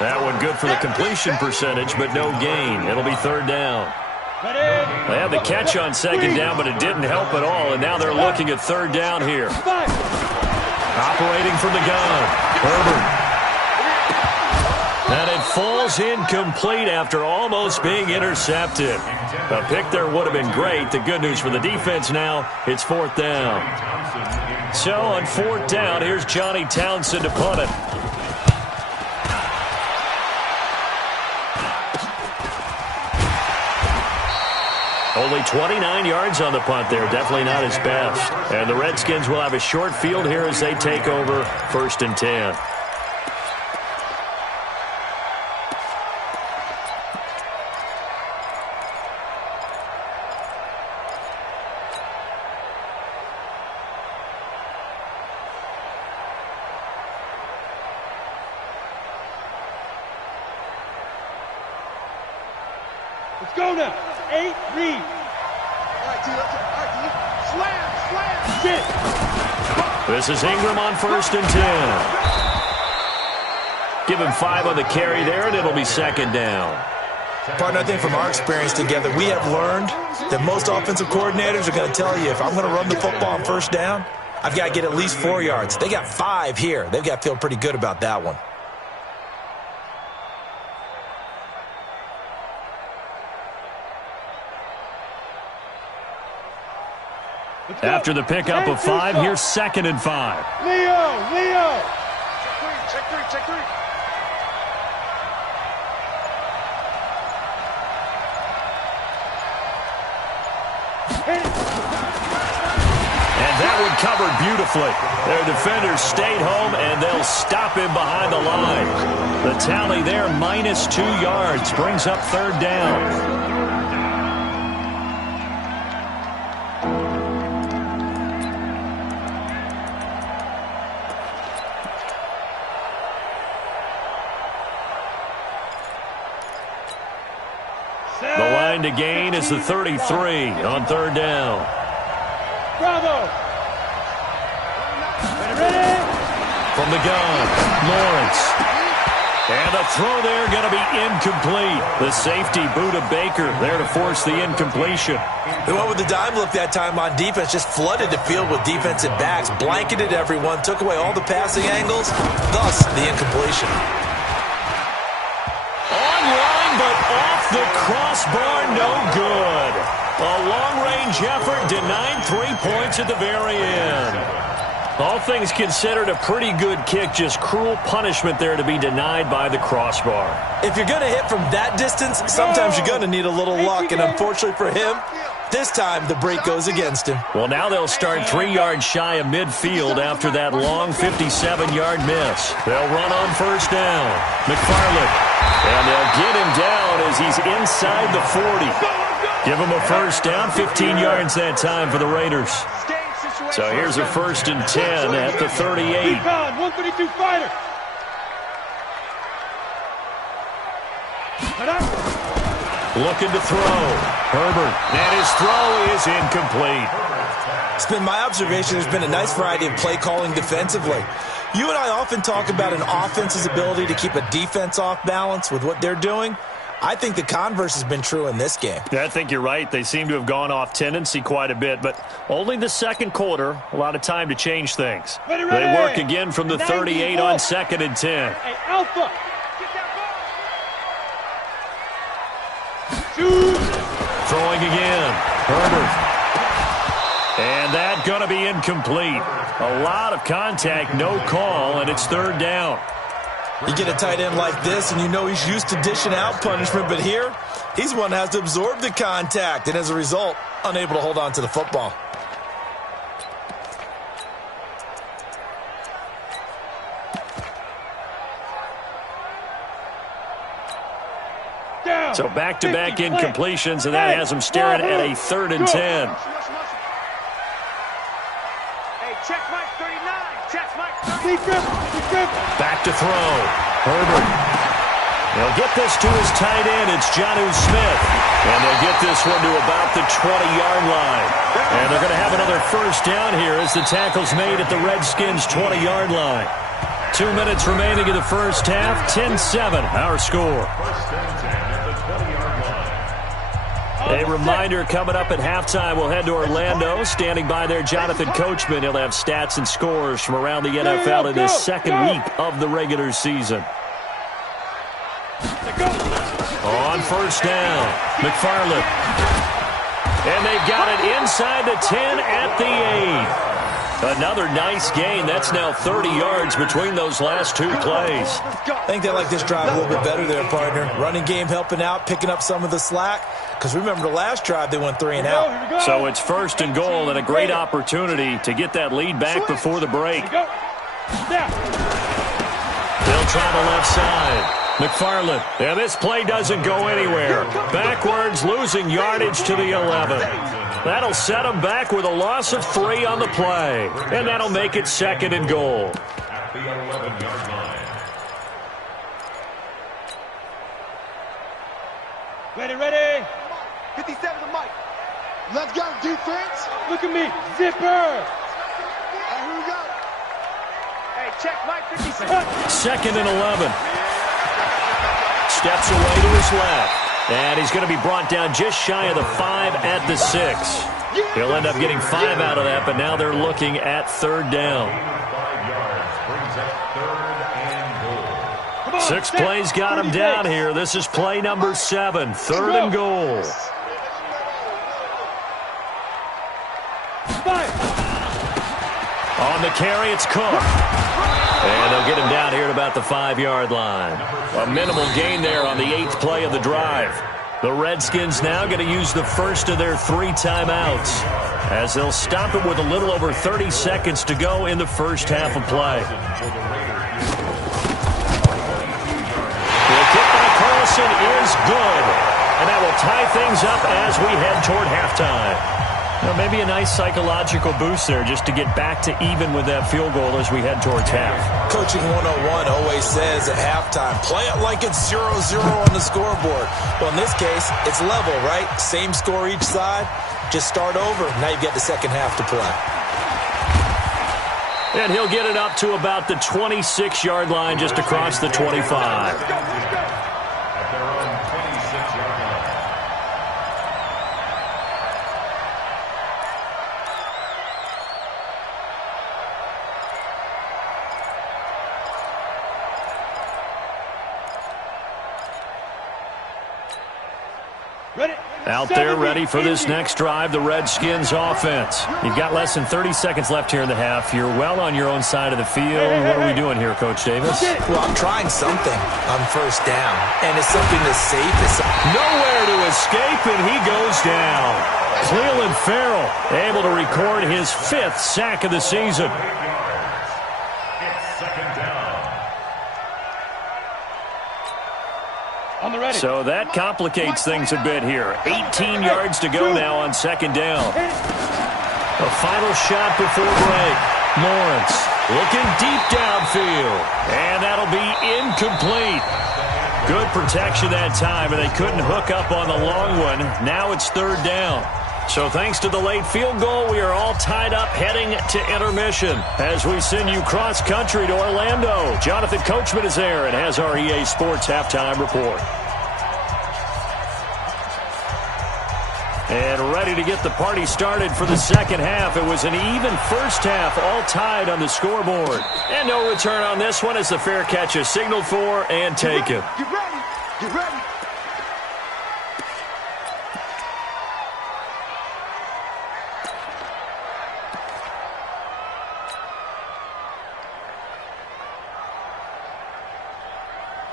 That one good for the completion percentage, but no gain. It'll be 3rd down. They had the catch on 2nd down, but it didn't help at all, and now they're looking at 3rd down here. Operating from the gun, Herbert. And it falls incomplete after almost being intercepted. A pick there would have been great. The good news for the defense now, it's 4th down. So on 4th down, here's Johnny Townsend to punt it. Only 29 yards on the punt there. Definitely not his best. And the Redskins will have a short field here as they take over 1st and 10. Let's go now. 8, read. All right, D. Slam. Shit. This is Ingram on 1st and 10. Give him 5 on the carry there, and it'll be 2nd down. Partner, I think from our experience together, we have learned that most offensive coordinators are going to tell you, if I'm going to run the football on 1st down, I've got to get at least 4 yards. They got 5 here. They've got to feel pretty good about that one. After the pickup of 5, here's 2nd and 5. Leo. Check three. And that one covered beautifully. Their defenders stayed home, and they'll stop him behind the line. The tally there, -2 yards, brings up 3rd down. The line to gain is the 33 on 3rd down. Bravo. Ready? From the gun, Lawrence. And the throw there going to be incomplete. The safety, Buda Baker, there to force the incompletion. They went with the dime look that time on defense, just flooded the field with defensive backs, blanketed everyone, took away all the passing angles, thus the incompletion. Online, but off the crossbar, no good. A long-range effort denied 3 points at the very end. All things considered, a pretty good kick, just cruel punishment there to be denied by the crossbar. If you're going to hit from that distance, sometimes you're going to need a little luck, and unfortunately for him, this time the break goes against him. Well, now they'll start 3 yards shy of midfield after that long 57-yard miss. They'll run on 1st down. McFarland. And they'll get him down as he's inside the 40. Give him a 1st down, 15 yards that time for the Raiders. So here's a 1st and 10 at the 38. 152 fighter. Looking to throw. Herbert. And his throw is incomplete. It's been my observation there's been a nice variety of play calling defensively. You and I often talk about an offense's ability to keep a defense off balance with what they're doing. I think the converse has been true in this game. Yeah, I think you're right. They seem to have gone off tendency quite a bit, but only the 2nd quarter, a lot of time to change things. Ready. They work again from the 38 on 2nd and 10. Hey, Alpha. Get that ball. Shoot. Throwing again. Herbert. And that going to be incomplete. A lot of contact, no call, and it's 3rd down. You get a tight end like this, and you know he's used to dishing out punishment, but here, he's one that has to absorb the contact, and as a result, unable to hold on to the football. Down. So back-to-back incompletions, and that has him staring at a 3rd and 10. Hey, check Mike 39. Check Mike 39. Back to throw. Herbert. They'll get this to his tight end. It's Jonnu Smith. And they'll get this one to about the 20-yard line. And they're going to have another 1st down here as the tackle's made at the Redskins' 20-yard line. 2 minutes remaining in the 1st half. 10-7, our score. A reminder coming up at halftime, we'll head to Orlando. Standing by there, Jonathan Coachman. He'll have stats and scores from around the NFL in his 2nd week of the regular season. On 1st down, McFarland. And they've got it inside the 10 at the 8. Another nice gain. That's now 30 yards between those last 2 plays. I think they like this drive a little bit better there, partner. Running game helping out, picking up some of the slack. Because remember, the last drive, they went 3 and out. So it's 1st and goal and a great opportunity to get that lead back before the break. They'll try the left side. McFarland. And this play doesn't go anywhere. Backwards, losing yardage to the 11. That'll set them back with a loss of 3 on the play. And that'll make it 2nd and goal. At the 11-yard line. Ready. 57 to Mike. Let's go, defense. Look at me. Zipper. Here we go. Hey, check Mike 57. 2nd and 11. Steps away to his left. And he's going to be brought down just shy of the 5 at the 6. He'll end up getting 5 out of that, but now they're looking at 3rd down. 6 plays got him down here. This is play number 7, 3rd and goal. Fire. On the carry, it's Cook. And they'll get him down here at about the 5-yard line. A minimal gain there on the 8th play of the drive. The Redskins now going to use the first of their 3 timeouts, as they'll stop it with a little over 30 seconds to go in the first half of play. The kick by Carlson is good, and that will tie things up as we head toward halftime. Well, maybe a nice psychological boost there just to get back to even with that field goal as we head towards half. Coaching 101 always says at halftime, play it like it's 0-0 on the scoreboard. Well, in this case, it's level, right? Same score each side. Just start over. Now you've got the second half to play. And he'll get it up to about the 26-yard line just across the 25. Out there ready for this next drive, the Redskins offense. You've got less than 30 seconds left here in the half. You're well on your own side of the field. What are we doing here, Coach Davis? Well, I'm trying something on first down, and it's something that's safe. Nowhere to escape, and he goes down. Cleveland Farrell able to record his 5th sack of the season. So that complicates things a bit here. 18 yards to go now on second down. A final shot before break. Lawrence looking deep downfield. And that'll be incomplete. Good protection that time, and they couldn't hook up on the long one. Now it's third down. So thanks to the late field goal, we are all tied up heading to intermission as we send you cross-country to Orlando. Jonathan Coachman is there and has our EA Sports halftime report. And ready to get the party started for the second half. It was an even first half, all tied on the scoreboard. And no return on this one as the fair catch is signaled for and taken. Get ready. Get ready.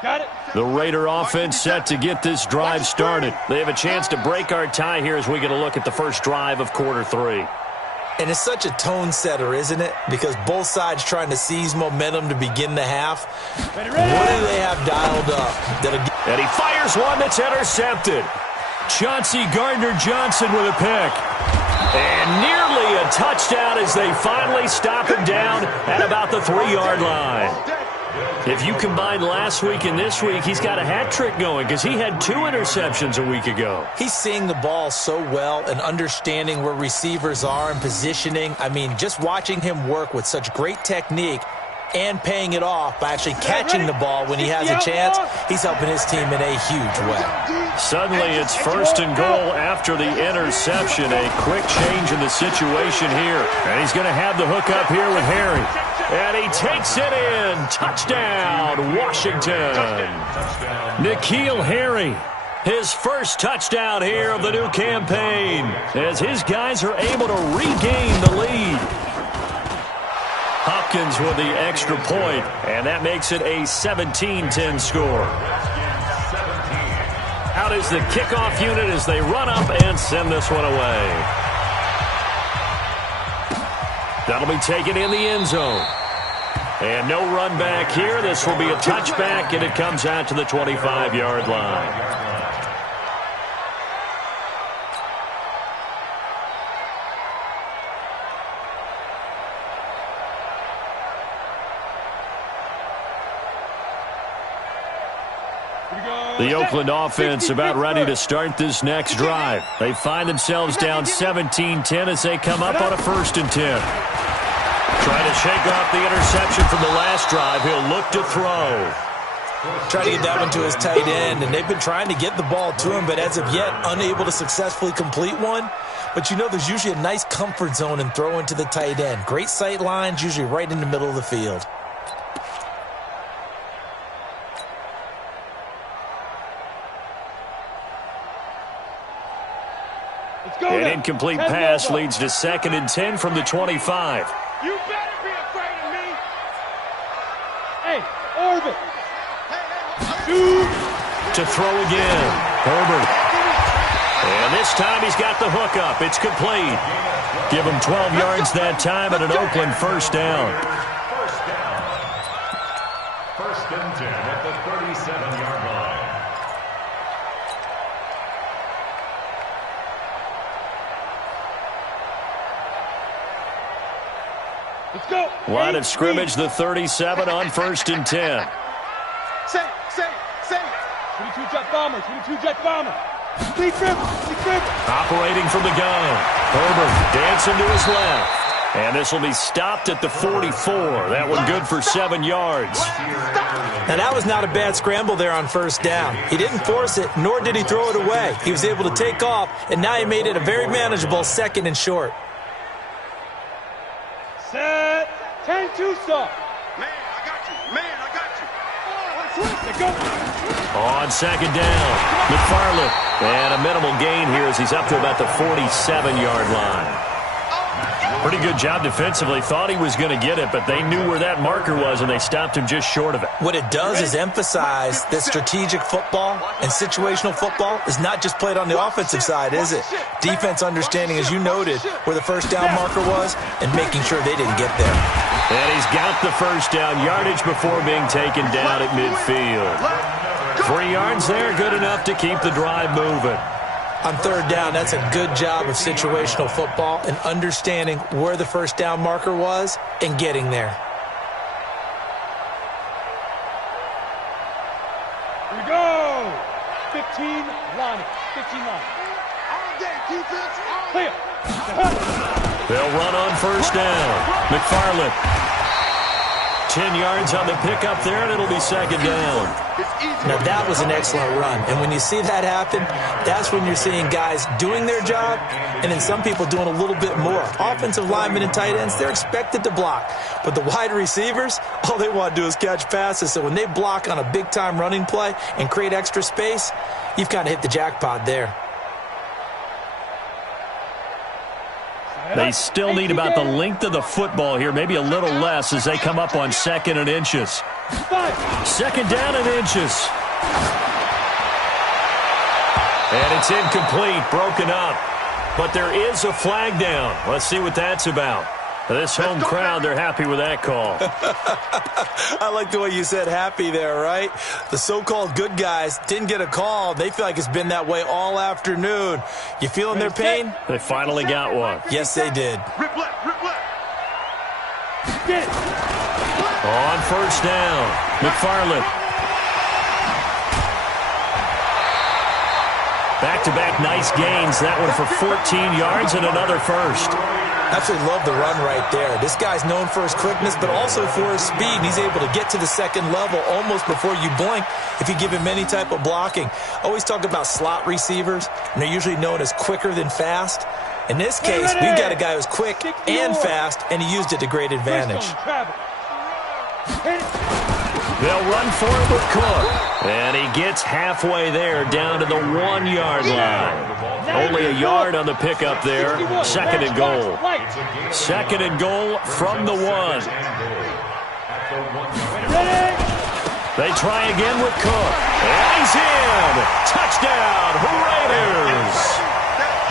Got it. The Raider offense set to get this drive started. They have a chance to break our tie here as we get a look at the first drive of quarter 3. And it's such a tone setter, isn't it? Because both sides trying to seize momentum to begin the half. What do they have dialed up? And he fires one that's intercepted. Chauncey Gardner-Johnson with a pick. And nearly a touchdown as they finally stop him down at about the 3-yard line. If you combine last week and this week, he's got a hat trick going because he had 2 interceptions a week ago. He's seeing the ball so well and understanding where receivers are and positioning. I mean, just watching him work with such great technique and paying it off by actually catching the ball when he has a chance, he's helping his team in a huge way. Suddenly it's first and goal after the interception. A quick change in the situation here. And he's going to have the hook up here with Harry. And he takes it in. Touchdown, Washington. N'Keal Harry, his first touchdown here of the new campaign, as his guys are able to regain the lead. Hopkins with the extra point, and that makes it a 17-10 score. Out is the kickoff unit as they run up and send this one away. That'll be taken in the end zone. And no run back here. This will be a touchback, and it comes out to the 25-yard line. The Oakland offense about ready to start this next drive. They find themselves down 17-10 as they come up on a 1st and 10. Trying to shake off the interception from the last drive. He'll look to throw. Trying to get that one to his tight end, and they've been trying to get the ball to him, but as of yet, unable to successfully complete one. But you know there's usually a nice comfort zone in throwing to the tight end. Great sight lines, usually right in the middle of the field. An incomplete pass leads to 2nd and 10 from the 25. You better be a To throw again. Herbert. And this time he's got the hook up. It's complete. Give him 12 yards that time and an Oakland first down. First and 10 at the 37-yard line. Let's go. Line of scrimmage, the 37 on first and 10. Say. 22 jet bomber. 22 jet bomber. Lead Trevor. Operating from the gun. Herbert dancing to his left. And this will be stopped at the 44. That one good for 7 yards. Now, that was not a bad scramble there on first down. He didn't force it, nor did he throw it away. He was able to take off, and now he made it a very manageable 2nd and short. Set. 10-2 stop. Man, I got you. Go. On second down, McFarland. And a minimal gain here as he's up to about the 47-yard line. Pretty good job defensively. Thought he was going to get it, but they knew where that marker was, and they stopped him just short of it. What it does is emphasize that strategic football and situational football is not just played on the offensive side, is it? Defense understanding, as you noted, where the first down marker was and making sure they didn't get there. And he's got the first down, yardage before being taken down at midfield. 3 yards there, good enough to keep the drive moving. On third down, that's a good job of situational football and understanding where the first down marker was and getting there. Here we go. 15 line. All day defense. Clear. They'll run on first down. McFarland. 10 yards on the pickup there, and it'll be second down. Now, that was an excellent run. And when you see that happen, that's when you're seeing guys doing their job and then some people doing a little bit more. Offensive linemen and tight ends, they're expected to block. But the wide receivers, all they want to do is catch passes. So when they block on a big-time running play and create extra space, you've kind of hit the jackpot there. They still need about the length of the football here, maybe a little less as they come up on 2nd and inches. 2nd down and inches. And it's incomplete, broken up. But there is a flag down. Let's see what that's about. This home crowd, they're happy with that call. I like the way you said happy there, right? The so-called good guys didn't get a call. They feel like it's been that way all afternoon. You feeling their pain? They finally got one. Yes, they did. Rip left. On first down, McFarland. Back-to-back nice gains. That one for 14 yards and another first. Absolutely love the run right there. This guy's known for his quickness, but also for his speed. And he's able to get to the second level almost before you blink if you give him any type of blocking. Always talk about slot receivers, and they're usually known as quicker than fast. In this case, we've got a guy who's quick and fast, and he used it to great advantage. They'll run for it with Cook. And he gets halfway there, down to the 1-yard line. Only a yard on the pickup there. 2nd and goal. 2nd and goal from the 1. They try again with Cook. And he's in. Touchdown, Raiders.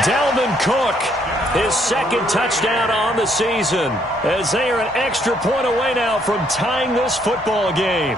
Dalvin Cook, his 2nd touchdown on the season, as they are an extra point away now from tying this football game.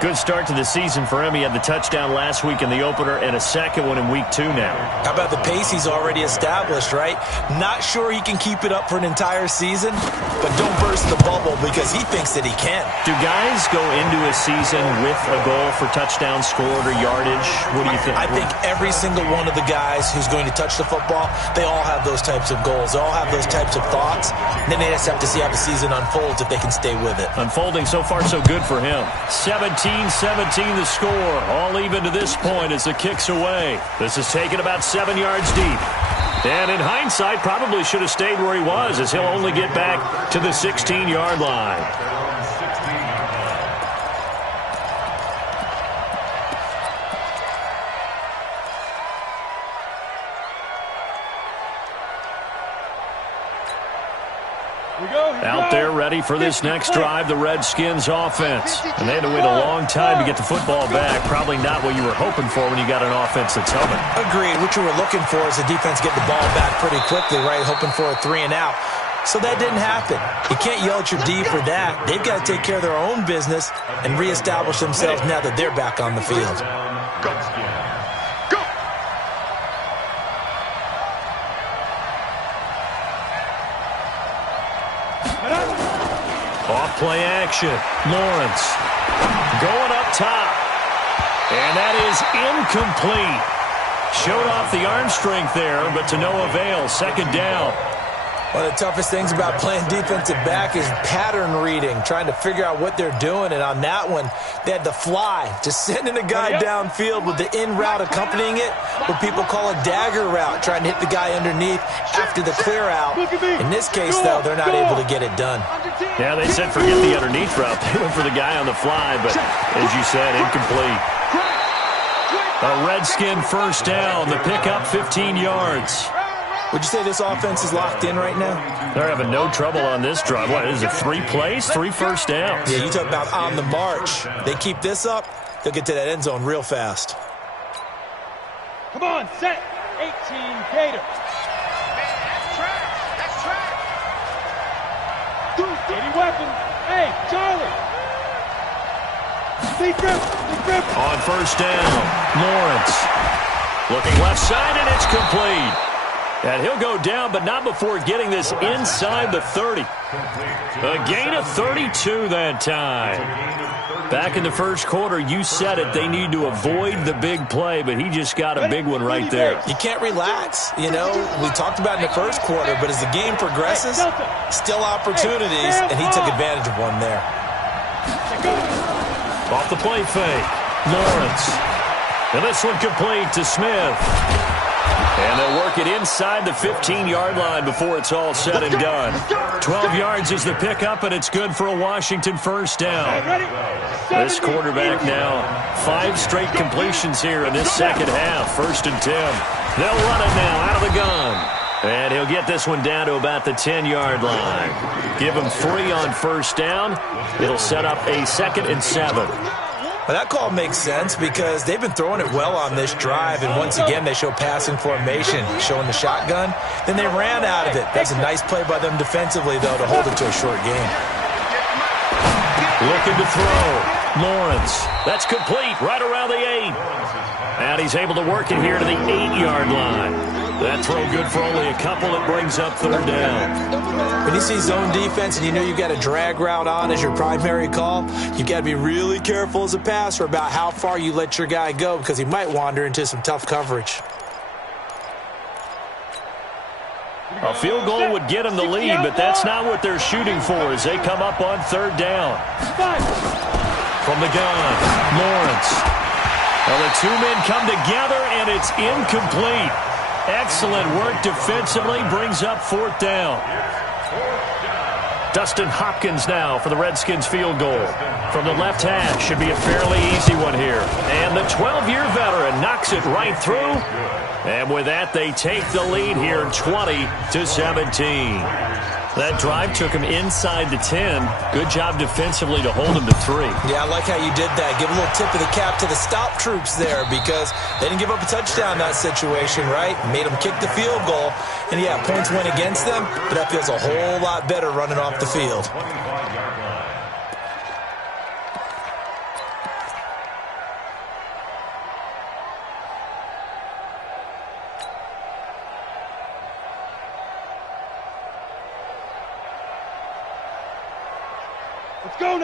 Good start to the season for him. He had the touchdown last week in the opener and a second one in week 2 now. How about the pace he's already established, right? Not sure he can keep it up for an entire season, but don't burst the bubble because he thinks that he can. Do guys go into a season with a goal for touchdown scored or yardage? What do you think? I think every single one of the guys who's going to touch the football, they all have those types of goals. They all have those types of thoughts. And then they just have to see how the season unfolds if they can stay with it. Unfolding so far so good for him. 17-17 the score. All even to this point as the kick's away. This is taken about 7 yards deep. And in hindsight, probably should have stayed where he was as he'll only get back to the 16-yard line. Out there ready for this next drive, the Redskins offense. And they had to wait a long time to get the football back. Probably not what you were hoping for when you got an offense that's humming. Agreed. What you were looking for is the defense get the ball back pretty quickly, right? Hoping for a 3 and out. So that didn't happen. You can't yell at your D for that. They've got to take care of their own business and reestablish themselves now that they're back on the field. Off play action. Lawrence going up top. And that is incomplete. Showed off the arm strength there, but to no avail. Second down. One of the toughest things about playing defensive back is pattern reading, trying to figure out what they're doing. And on that one, they had the fly, just sending a guy downfield with the in route accompanying it, what people call a dagger route, trying to hit the guy underneath after the clear out. In this case, though, they're not able to get it done. Yeah, they said forget the underneath route. They went for the guy on the fly, but as you said, incomplete. A Redskin first down. The pickup 15 yards. Would you say this offense is locked in right now? They're having no trouble on this drive. What is it, 3 plays, 3 first downs? Yeah, you talk about on the march. They keep this up, they'll get to that end zone real fast. Come on, set. 18 Gator. That's track. Any weapon. Hey, Charlie. Deep grip. On first down, Lawrence. Looking left side, and it's complete. And he'll go down, but not before getting this inside the 30. A gain of 32 that time. Back in the first quarter, you said it, they need to avoid the big play, but he just got a big one right there. You can't relax. You know, we talked about in the first quarter, but as the game progresses, still opportunities, and he took advantage of one there. Off the play fake, Lawrence. And this one complete to Smith. And they'll work it inside the 15-yard line before it's all said and done. 12 yards is the pickup, and it's good for a Washington first down. This quarterback now, 5 straight completions here in this second half. 1st and 10. They'll run it now out of the gun. And he'll get this one down to about the 10-yard line. Give him 3 on first down. It'll set up a 2nd and 7. Well, that call makes sense because they've been throwing it well on this drive, and once again they show passing formation, showing the shotgun. Then they ran out of it. That's a nice play by them defensively, though, to hold it to a short game. Looking to throw. Lawrence. That's complete right around the 8. And he's able to work it here to the 8-yard line. That throw good for only a couple. It brings up 3rd down. When you see zone defense and you know you've got a drag route on as your primary call, you've got to be really careful as a passer about how far you let your guy go because he might wander into some tough coverage. A field goal would get him the lead, but that's not what they're shooting for as they come up on 3rd down. From the gun, Lawrence. Well, the 2 men come together, and it's incomplete. Excellent work defensively, brings up 4th down. Dustin Hopkins now for the Redskins field goal. From the left hash, should be a fairly easy one here. And the 12-year veteran knocks it right through. And with that, they take the lead here 20-17. That drive took him inside the 10. Good job defensively to hold him to 3. Yeah, I like how you did that. Give a little tip of the cap to the stop troops there because they didn't give up a touchdown in that situation, right? Made them kick the field goal. And, yeah, points went against them, but that feels a whole lot better running off the field.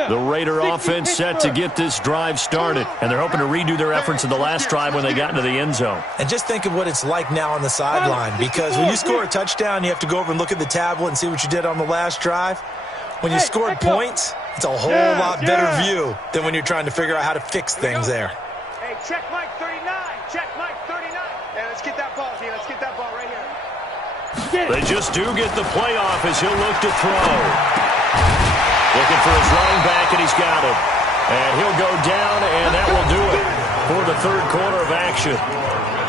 The Raider offense set to get this drive started, and they're hoping to redo their efforts in the last drive when they got into the end zone. And just think of what it's like now on the sideline, because when you score a touchdown, you have to go over and look at the tablet and see what you did on the last drive. When you scored points, it's a whole lot better view than when you're trying to figure out how to fix things there. Hey, check Mike 39. Check Mike 39. Hey, let's get that ball, Let's get that ball right here. They just do get the play off as he'll look to throw. Looking for his running back, and he's got it. And he'll go down, and that will do it for the 3rd quarter of action.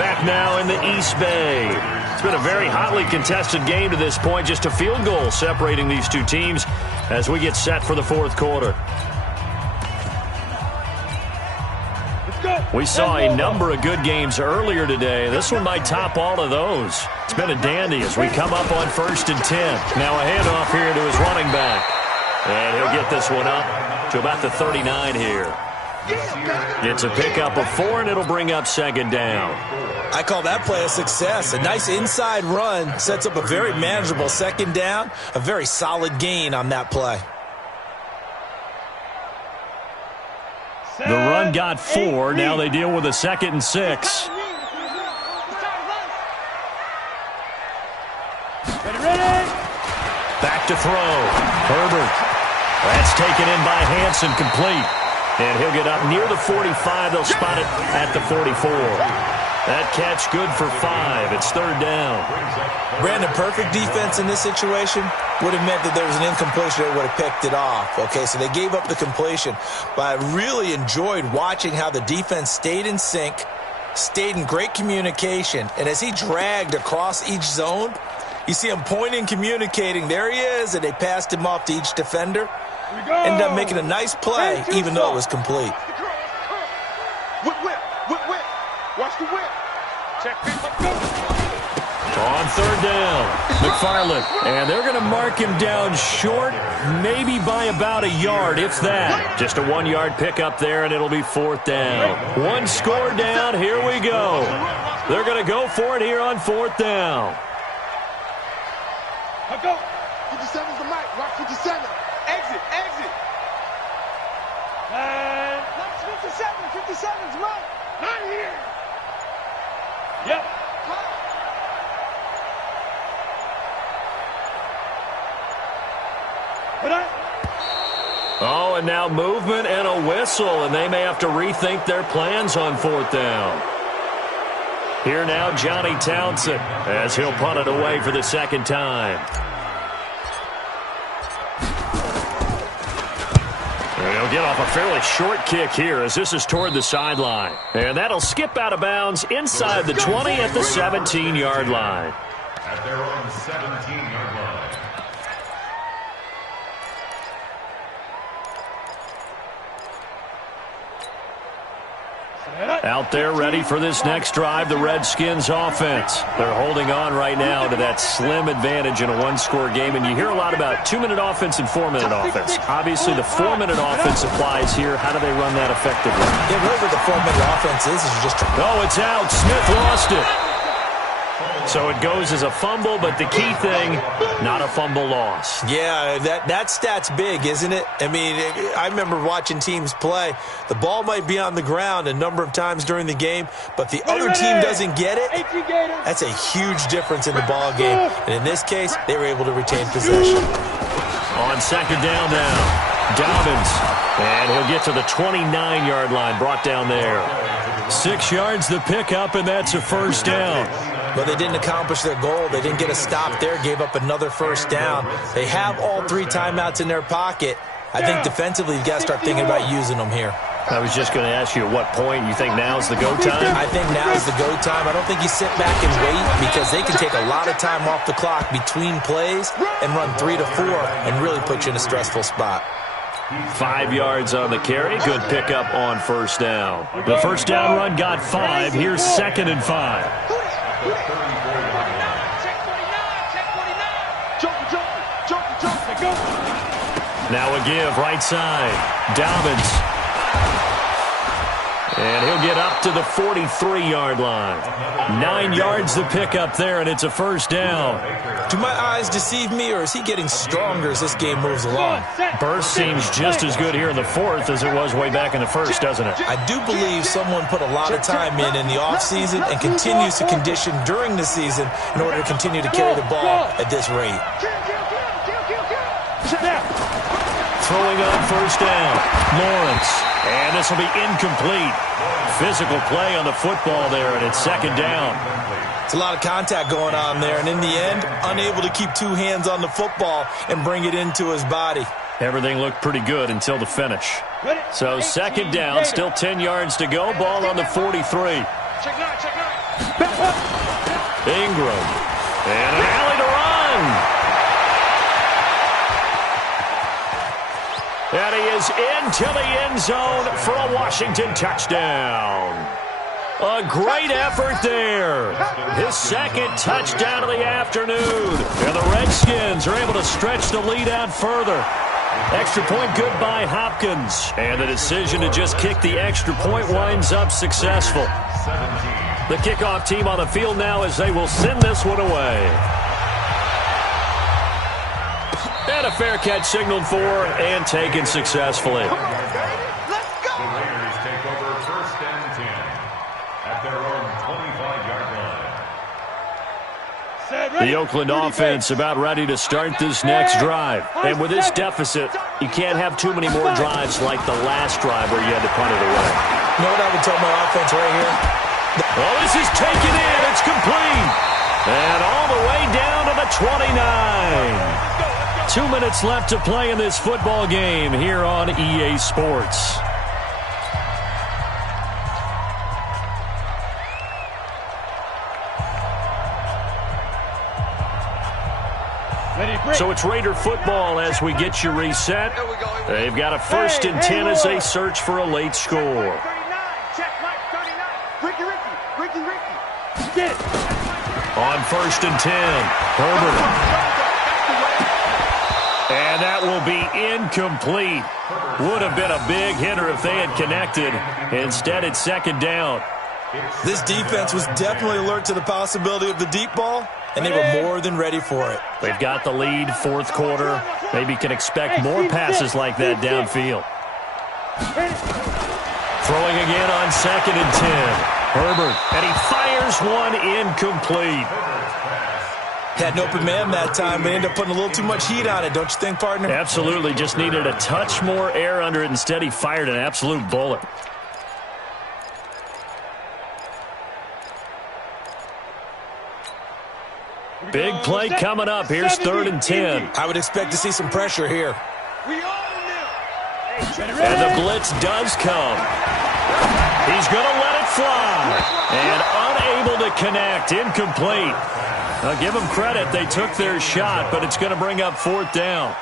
Back now in the East Bay. It's been a very hotly contested game to this point. Just a field goal separating these two teams as we get set for the fourth quarter. We saw a number of good games earlier today. This one might top all of those. It's been a dandy as we come up on 1st and 10. Now a handoff here to his running back. And he'll get this one up to about the 39 here. It's a pickup of 4, and it'll bring up 2nd down. I call that play a success. A nice inside run sets up a very manageable 2nd down. A very solid gain on that play. The run got 4. Now they deal with a 2nd and 6. Back to throw. Herbert. That's taken in by Hansen, complete. And he'll get up near the 45. They'll spot it at the 44. That catch good for 5. It's 3rd down. Brandon, perfect defense in this situation would have meant that there was an incompletion. They would have picked it off. Okay, so they gave up the completion. But I really enjoyed watching how the defense stayed in sync, stayed in great communication. And as he dragged across each zone, you see him pointing, communicating. There he is, and they passed him off to each defender. Ended up making a nice play, even though it was complete. Whip. Watch the whip. Check. On 3rd down, McFarland. And they're going to mark him down short, maybe by about a yard, if that. Just a 1-yard pickup there, and it'll be 4th down. 1 score down. Here we go. They're going to go for it here on 4th down. Go. 57's the mic. Watch 57. Exit. Watch 57. 57's right. Not here. Yep. Oh, and now movement and a whistle, and they may have to rethink their plans on 4th down. Here now, Johnny Townsend, as he'll punt it away for the 2nd time. And he'll get off a fairly short kick here as this is toward the sideline. And that'll skip out of bounds inside the 20 at the 17-yard line. At their own 17-yard line. Out there ready for this next drive, the Redskins offense. They're holding on right now to that slim advantage in a 1-score game, and you hear a lot about 2-minute offense and 4-minute offense. Obviously, the 4-minute offense applies here. How do they run that effectively? Yeah, really what the 4-minute offense is just... Oh, it's out. Smith lost it. So it goes as a fumble, but the key thing, not a fumble loss. Yeah, that stat's big, isn't it? I mean, I remember watching teams play. The ball might be on the ground a number of times during the game, but the other team doesn't get it. That's a huge difference in the ball game. And in this case, they were able to retain possession. On 2nd down now, Dobbins. And he'll get to the 29-yard line, brought down there. 6 yards the pickup, and that's a 1st down. But they didn't accomplish their goal. They didn't get a stop there, gave up another 1st down. They have all 3 timeouts in their pocket. I think defensively you've got to start thinking about using them here. I was just going to ask you at what point you think now's the go time? I think now's the go time. I don't think you sit back and wait because they can take a lot of time off the clock between plays and run 3 to 4 and really put you in a stressful spot. 5 yards on the carry. Good pickup on 1st down. The 1st down run got 5. Here's 2nd and 5. Now a give, right side. Dobbins. And he'll get up to the 43-yard line. 9 yards the pickup there, and it's a 1st down. Do my eyes deceive me, or is he getting stronger as this game moves along? Burst seems just as good here in the 4th as it was way back in the 1st, doesn't it? I do believe someone put a lot of time in the offseason and continues to condition during the season in order to continue to carry the ball at this rate. Throwing on 1st down, Lawrence. And this will be incomplete. Physical play on the football there, and it's 2nd down. It's a lot of contact going on there, and in the end, unable to keep 2 hands on the football and bring it into his body. Everything looked pretty good until the finish. So 2nd down, still 10 yards to go, ball on the 43. Check nine, check nine. Ingram. And an alley to run. And he is into the end zone for a Washington touchdown. A great effort there. His second touchdown of the afternoon. And the Redskins are able to stretch the lead out further. Extra point good by Hopkins. And the decision to just kick the extra point winds up successful. The kickoff team on the field now as they will send this one away. And a fair catch signaled for and taken successfully. Come on, baby. Let's go. The Raiders take over 1st and 10 at their own 25-yard line. The Oakland offense about ready to start this next drive. And with this deficit, you can't have too many more drives like the last drive where you had to punt it away. You know what I would tell my offense right here? Well, this is taken in. It's complete. And all the way down to the 29. 2 minutes left to play in this football game here on EA Sports. So it's Raider football as we get you reset. They've got a 1st and 10 as they search for a late score. Check Mike 39. Ricky. Get it. On 1st and 10, Herbert. And that will be incomplete. Would have been a big hitter if they had connected. Instead, it's 2nd down. This defense was definitely alert to the possibility of the deep ball, and they were more than ready for it. They've got the lead, 4th quarter. Maybe can expect more passes like that downfield. Throwing again on 2nd and 10. Herbert, and he fires one incomplete. Had an open man that time, but ended up putting a little too much heat on it, don't you think, partner? Absolutely, just needed a touch more air under it. Instead, he fired an absolute bullet. Big play coming up. Here's 3rd and 10. I would expect to see some pressure here. And the blitz does come. He's going to let it fly. And unable to connect. Incomplete. Now, give them credit. They took their shot, but it's going to bring up 4th down.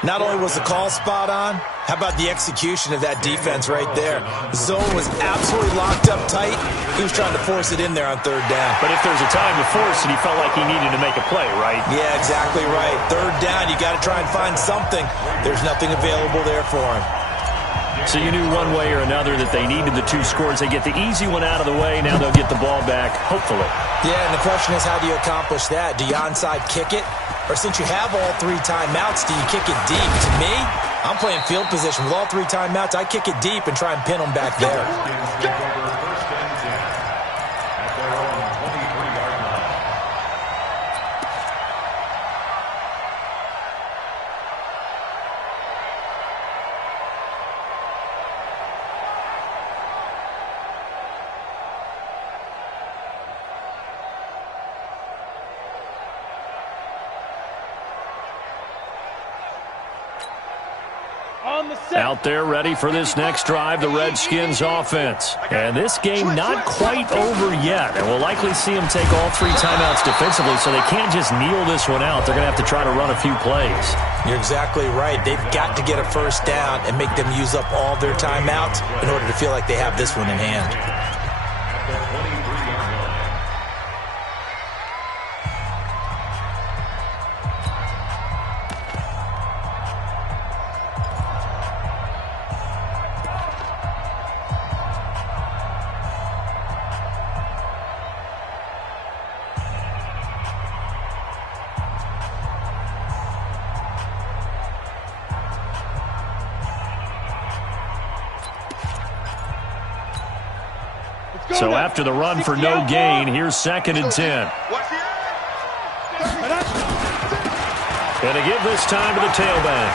Not only was the call spot on, how about the execution of that defense right there? The zone was absolutely locked up tight. He was trying to force it in there on 3rd down. But if there's a time to force it, he felt like he needed to make a play, right? Yeah, exactly right. 3rd down, you got to try and find something. There's nothing available there for him. So you knew one way or another that they needed the 2 scores. They get the easy one out of the way. Now they'll get the ball back, hopefully. Yeah, and the question is, how do you accomplish that? Do you onside kick it? Or since you have all 3 timeouts, do you kick it deep? To me, I'm playing field position. With all 3 timeouts, I kick it deep and try and pin them back there. Out there ready for this next drive, the Redskins offense. And this game not quite over yet. And we'll likely see them take all 3 timeouts defensively, so they can't just kneel this one out. They're going to have to try to run a few plays. You're exactly right. They've got to get a 1st down and make them use up all their timeouts in order to feel like they have this one in hand. So after the run for no gain, here's 2nd and 10. And to give this time to the tailback.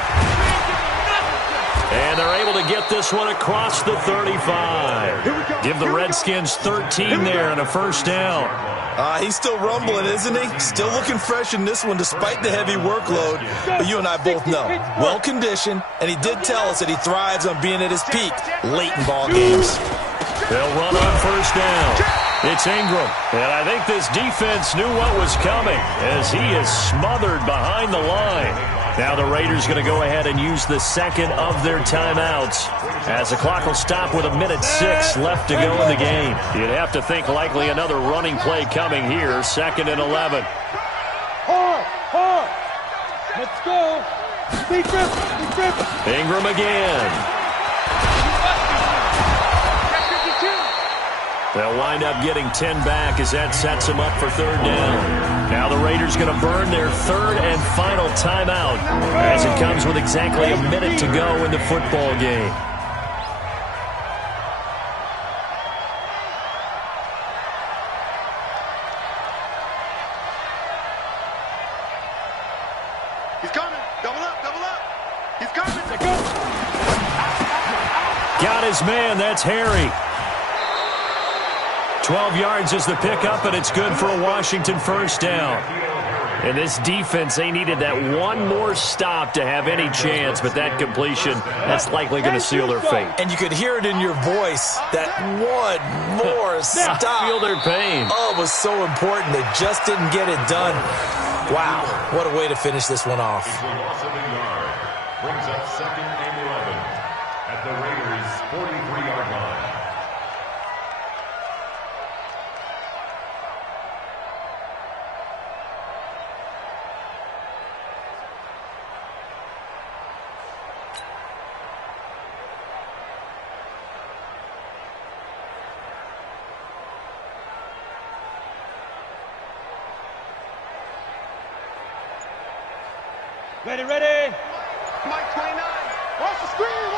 And they're able to get this one across the 35. Give the Redskins 13 there and a 1st down. He's still rumbling, isn't he? Still looking fresh in this one despite the heavy workload. But you and I both know, well-conditioned, and he did tell us that he thrives on being at his peak late in ball games. They'll run on first down. It's Ingram. And I think this defense knew what was coming as he is smothered behind the line. Now the Raiders going to go ahead and use the second of their timeouts as the clock will stop with 1:06 left to go in the game. You'd have to think likely another running play coming here, 2nd and 11. Hard. Let's go. Big rip. Ingram again. They'll wind up getting 10 back as that sets them up for third down. Now the Raiders going to burn their third and final timeout as it comes with exactly a minute to go in the football game. He's coming. Double up. He's coming. Got his man. That's Harry. 12 yards is the pickup, and it's good for a Washington first down. And this defense, they needed that one more stop to have any chance, but that completion, that's likely going to seal their fate. And you could hear it in your voice, that one more stop. Feel their pain. Oh, it was so important. They just didn't get it done. Wow, what a way to finish this one off. Loss of a yard brings up 2nd and 11 at the Raiders' 43-yard line. Ready. Mike 29. Watch the screen.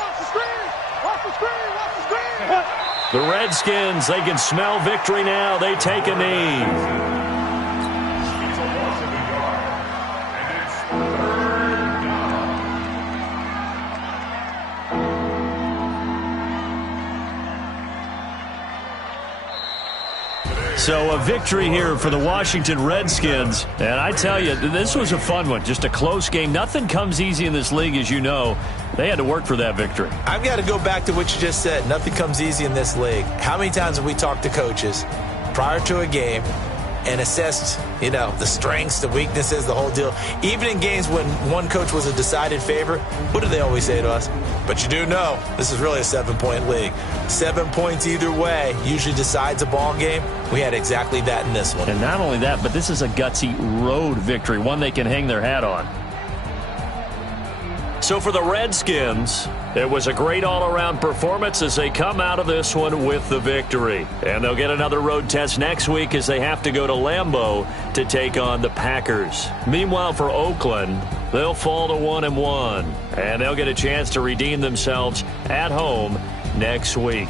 The Redskins, they can smell victory now. They take a knee. It's a loss of a yard, and it's 3rd down. So a victory here for the Washington Redskins. And I tell you, this was a fun one. Just a close game. Nothing comes easy in this league, as you know. They had to work for that victory. I've got to go back to what you just said. Nothing comes easy in this league. How many times have we talked to coaches prior to a game and assessed, the strengths, the weaknesses, the whole deal? Even in games when one coach was a decided favorite, what do they always say to us? But you do know this is really a 7-point league. 7 points either way usually decides a ball game. We had exactly that in this one. And not only that, but this is a gutsy road victory, one they can hang their hat on. So for the Redskins, it was a great all-around performance as they come out of this one with the victory. And they'll get another road test next week as they have to go to Lambeau to take on the Packers. Meanwhile, for Oakland, they'll fall to 1-1, and they'll get a chance to redeem themselves at home next week.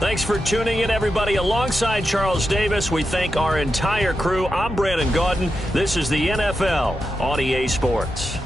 Thanks for tuning in, everybody. Alongside Charles Davis, we thank our entire crew. I'm Brandon Gaudin. This is the NFL on EA Sports.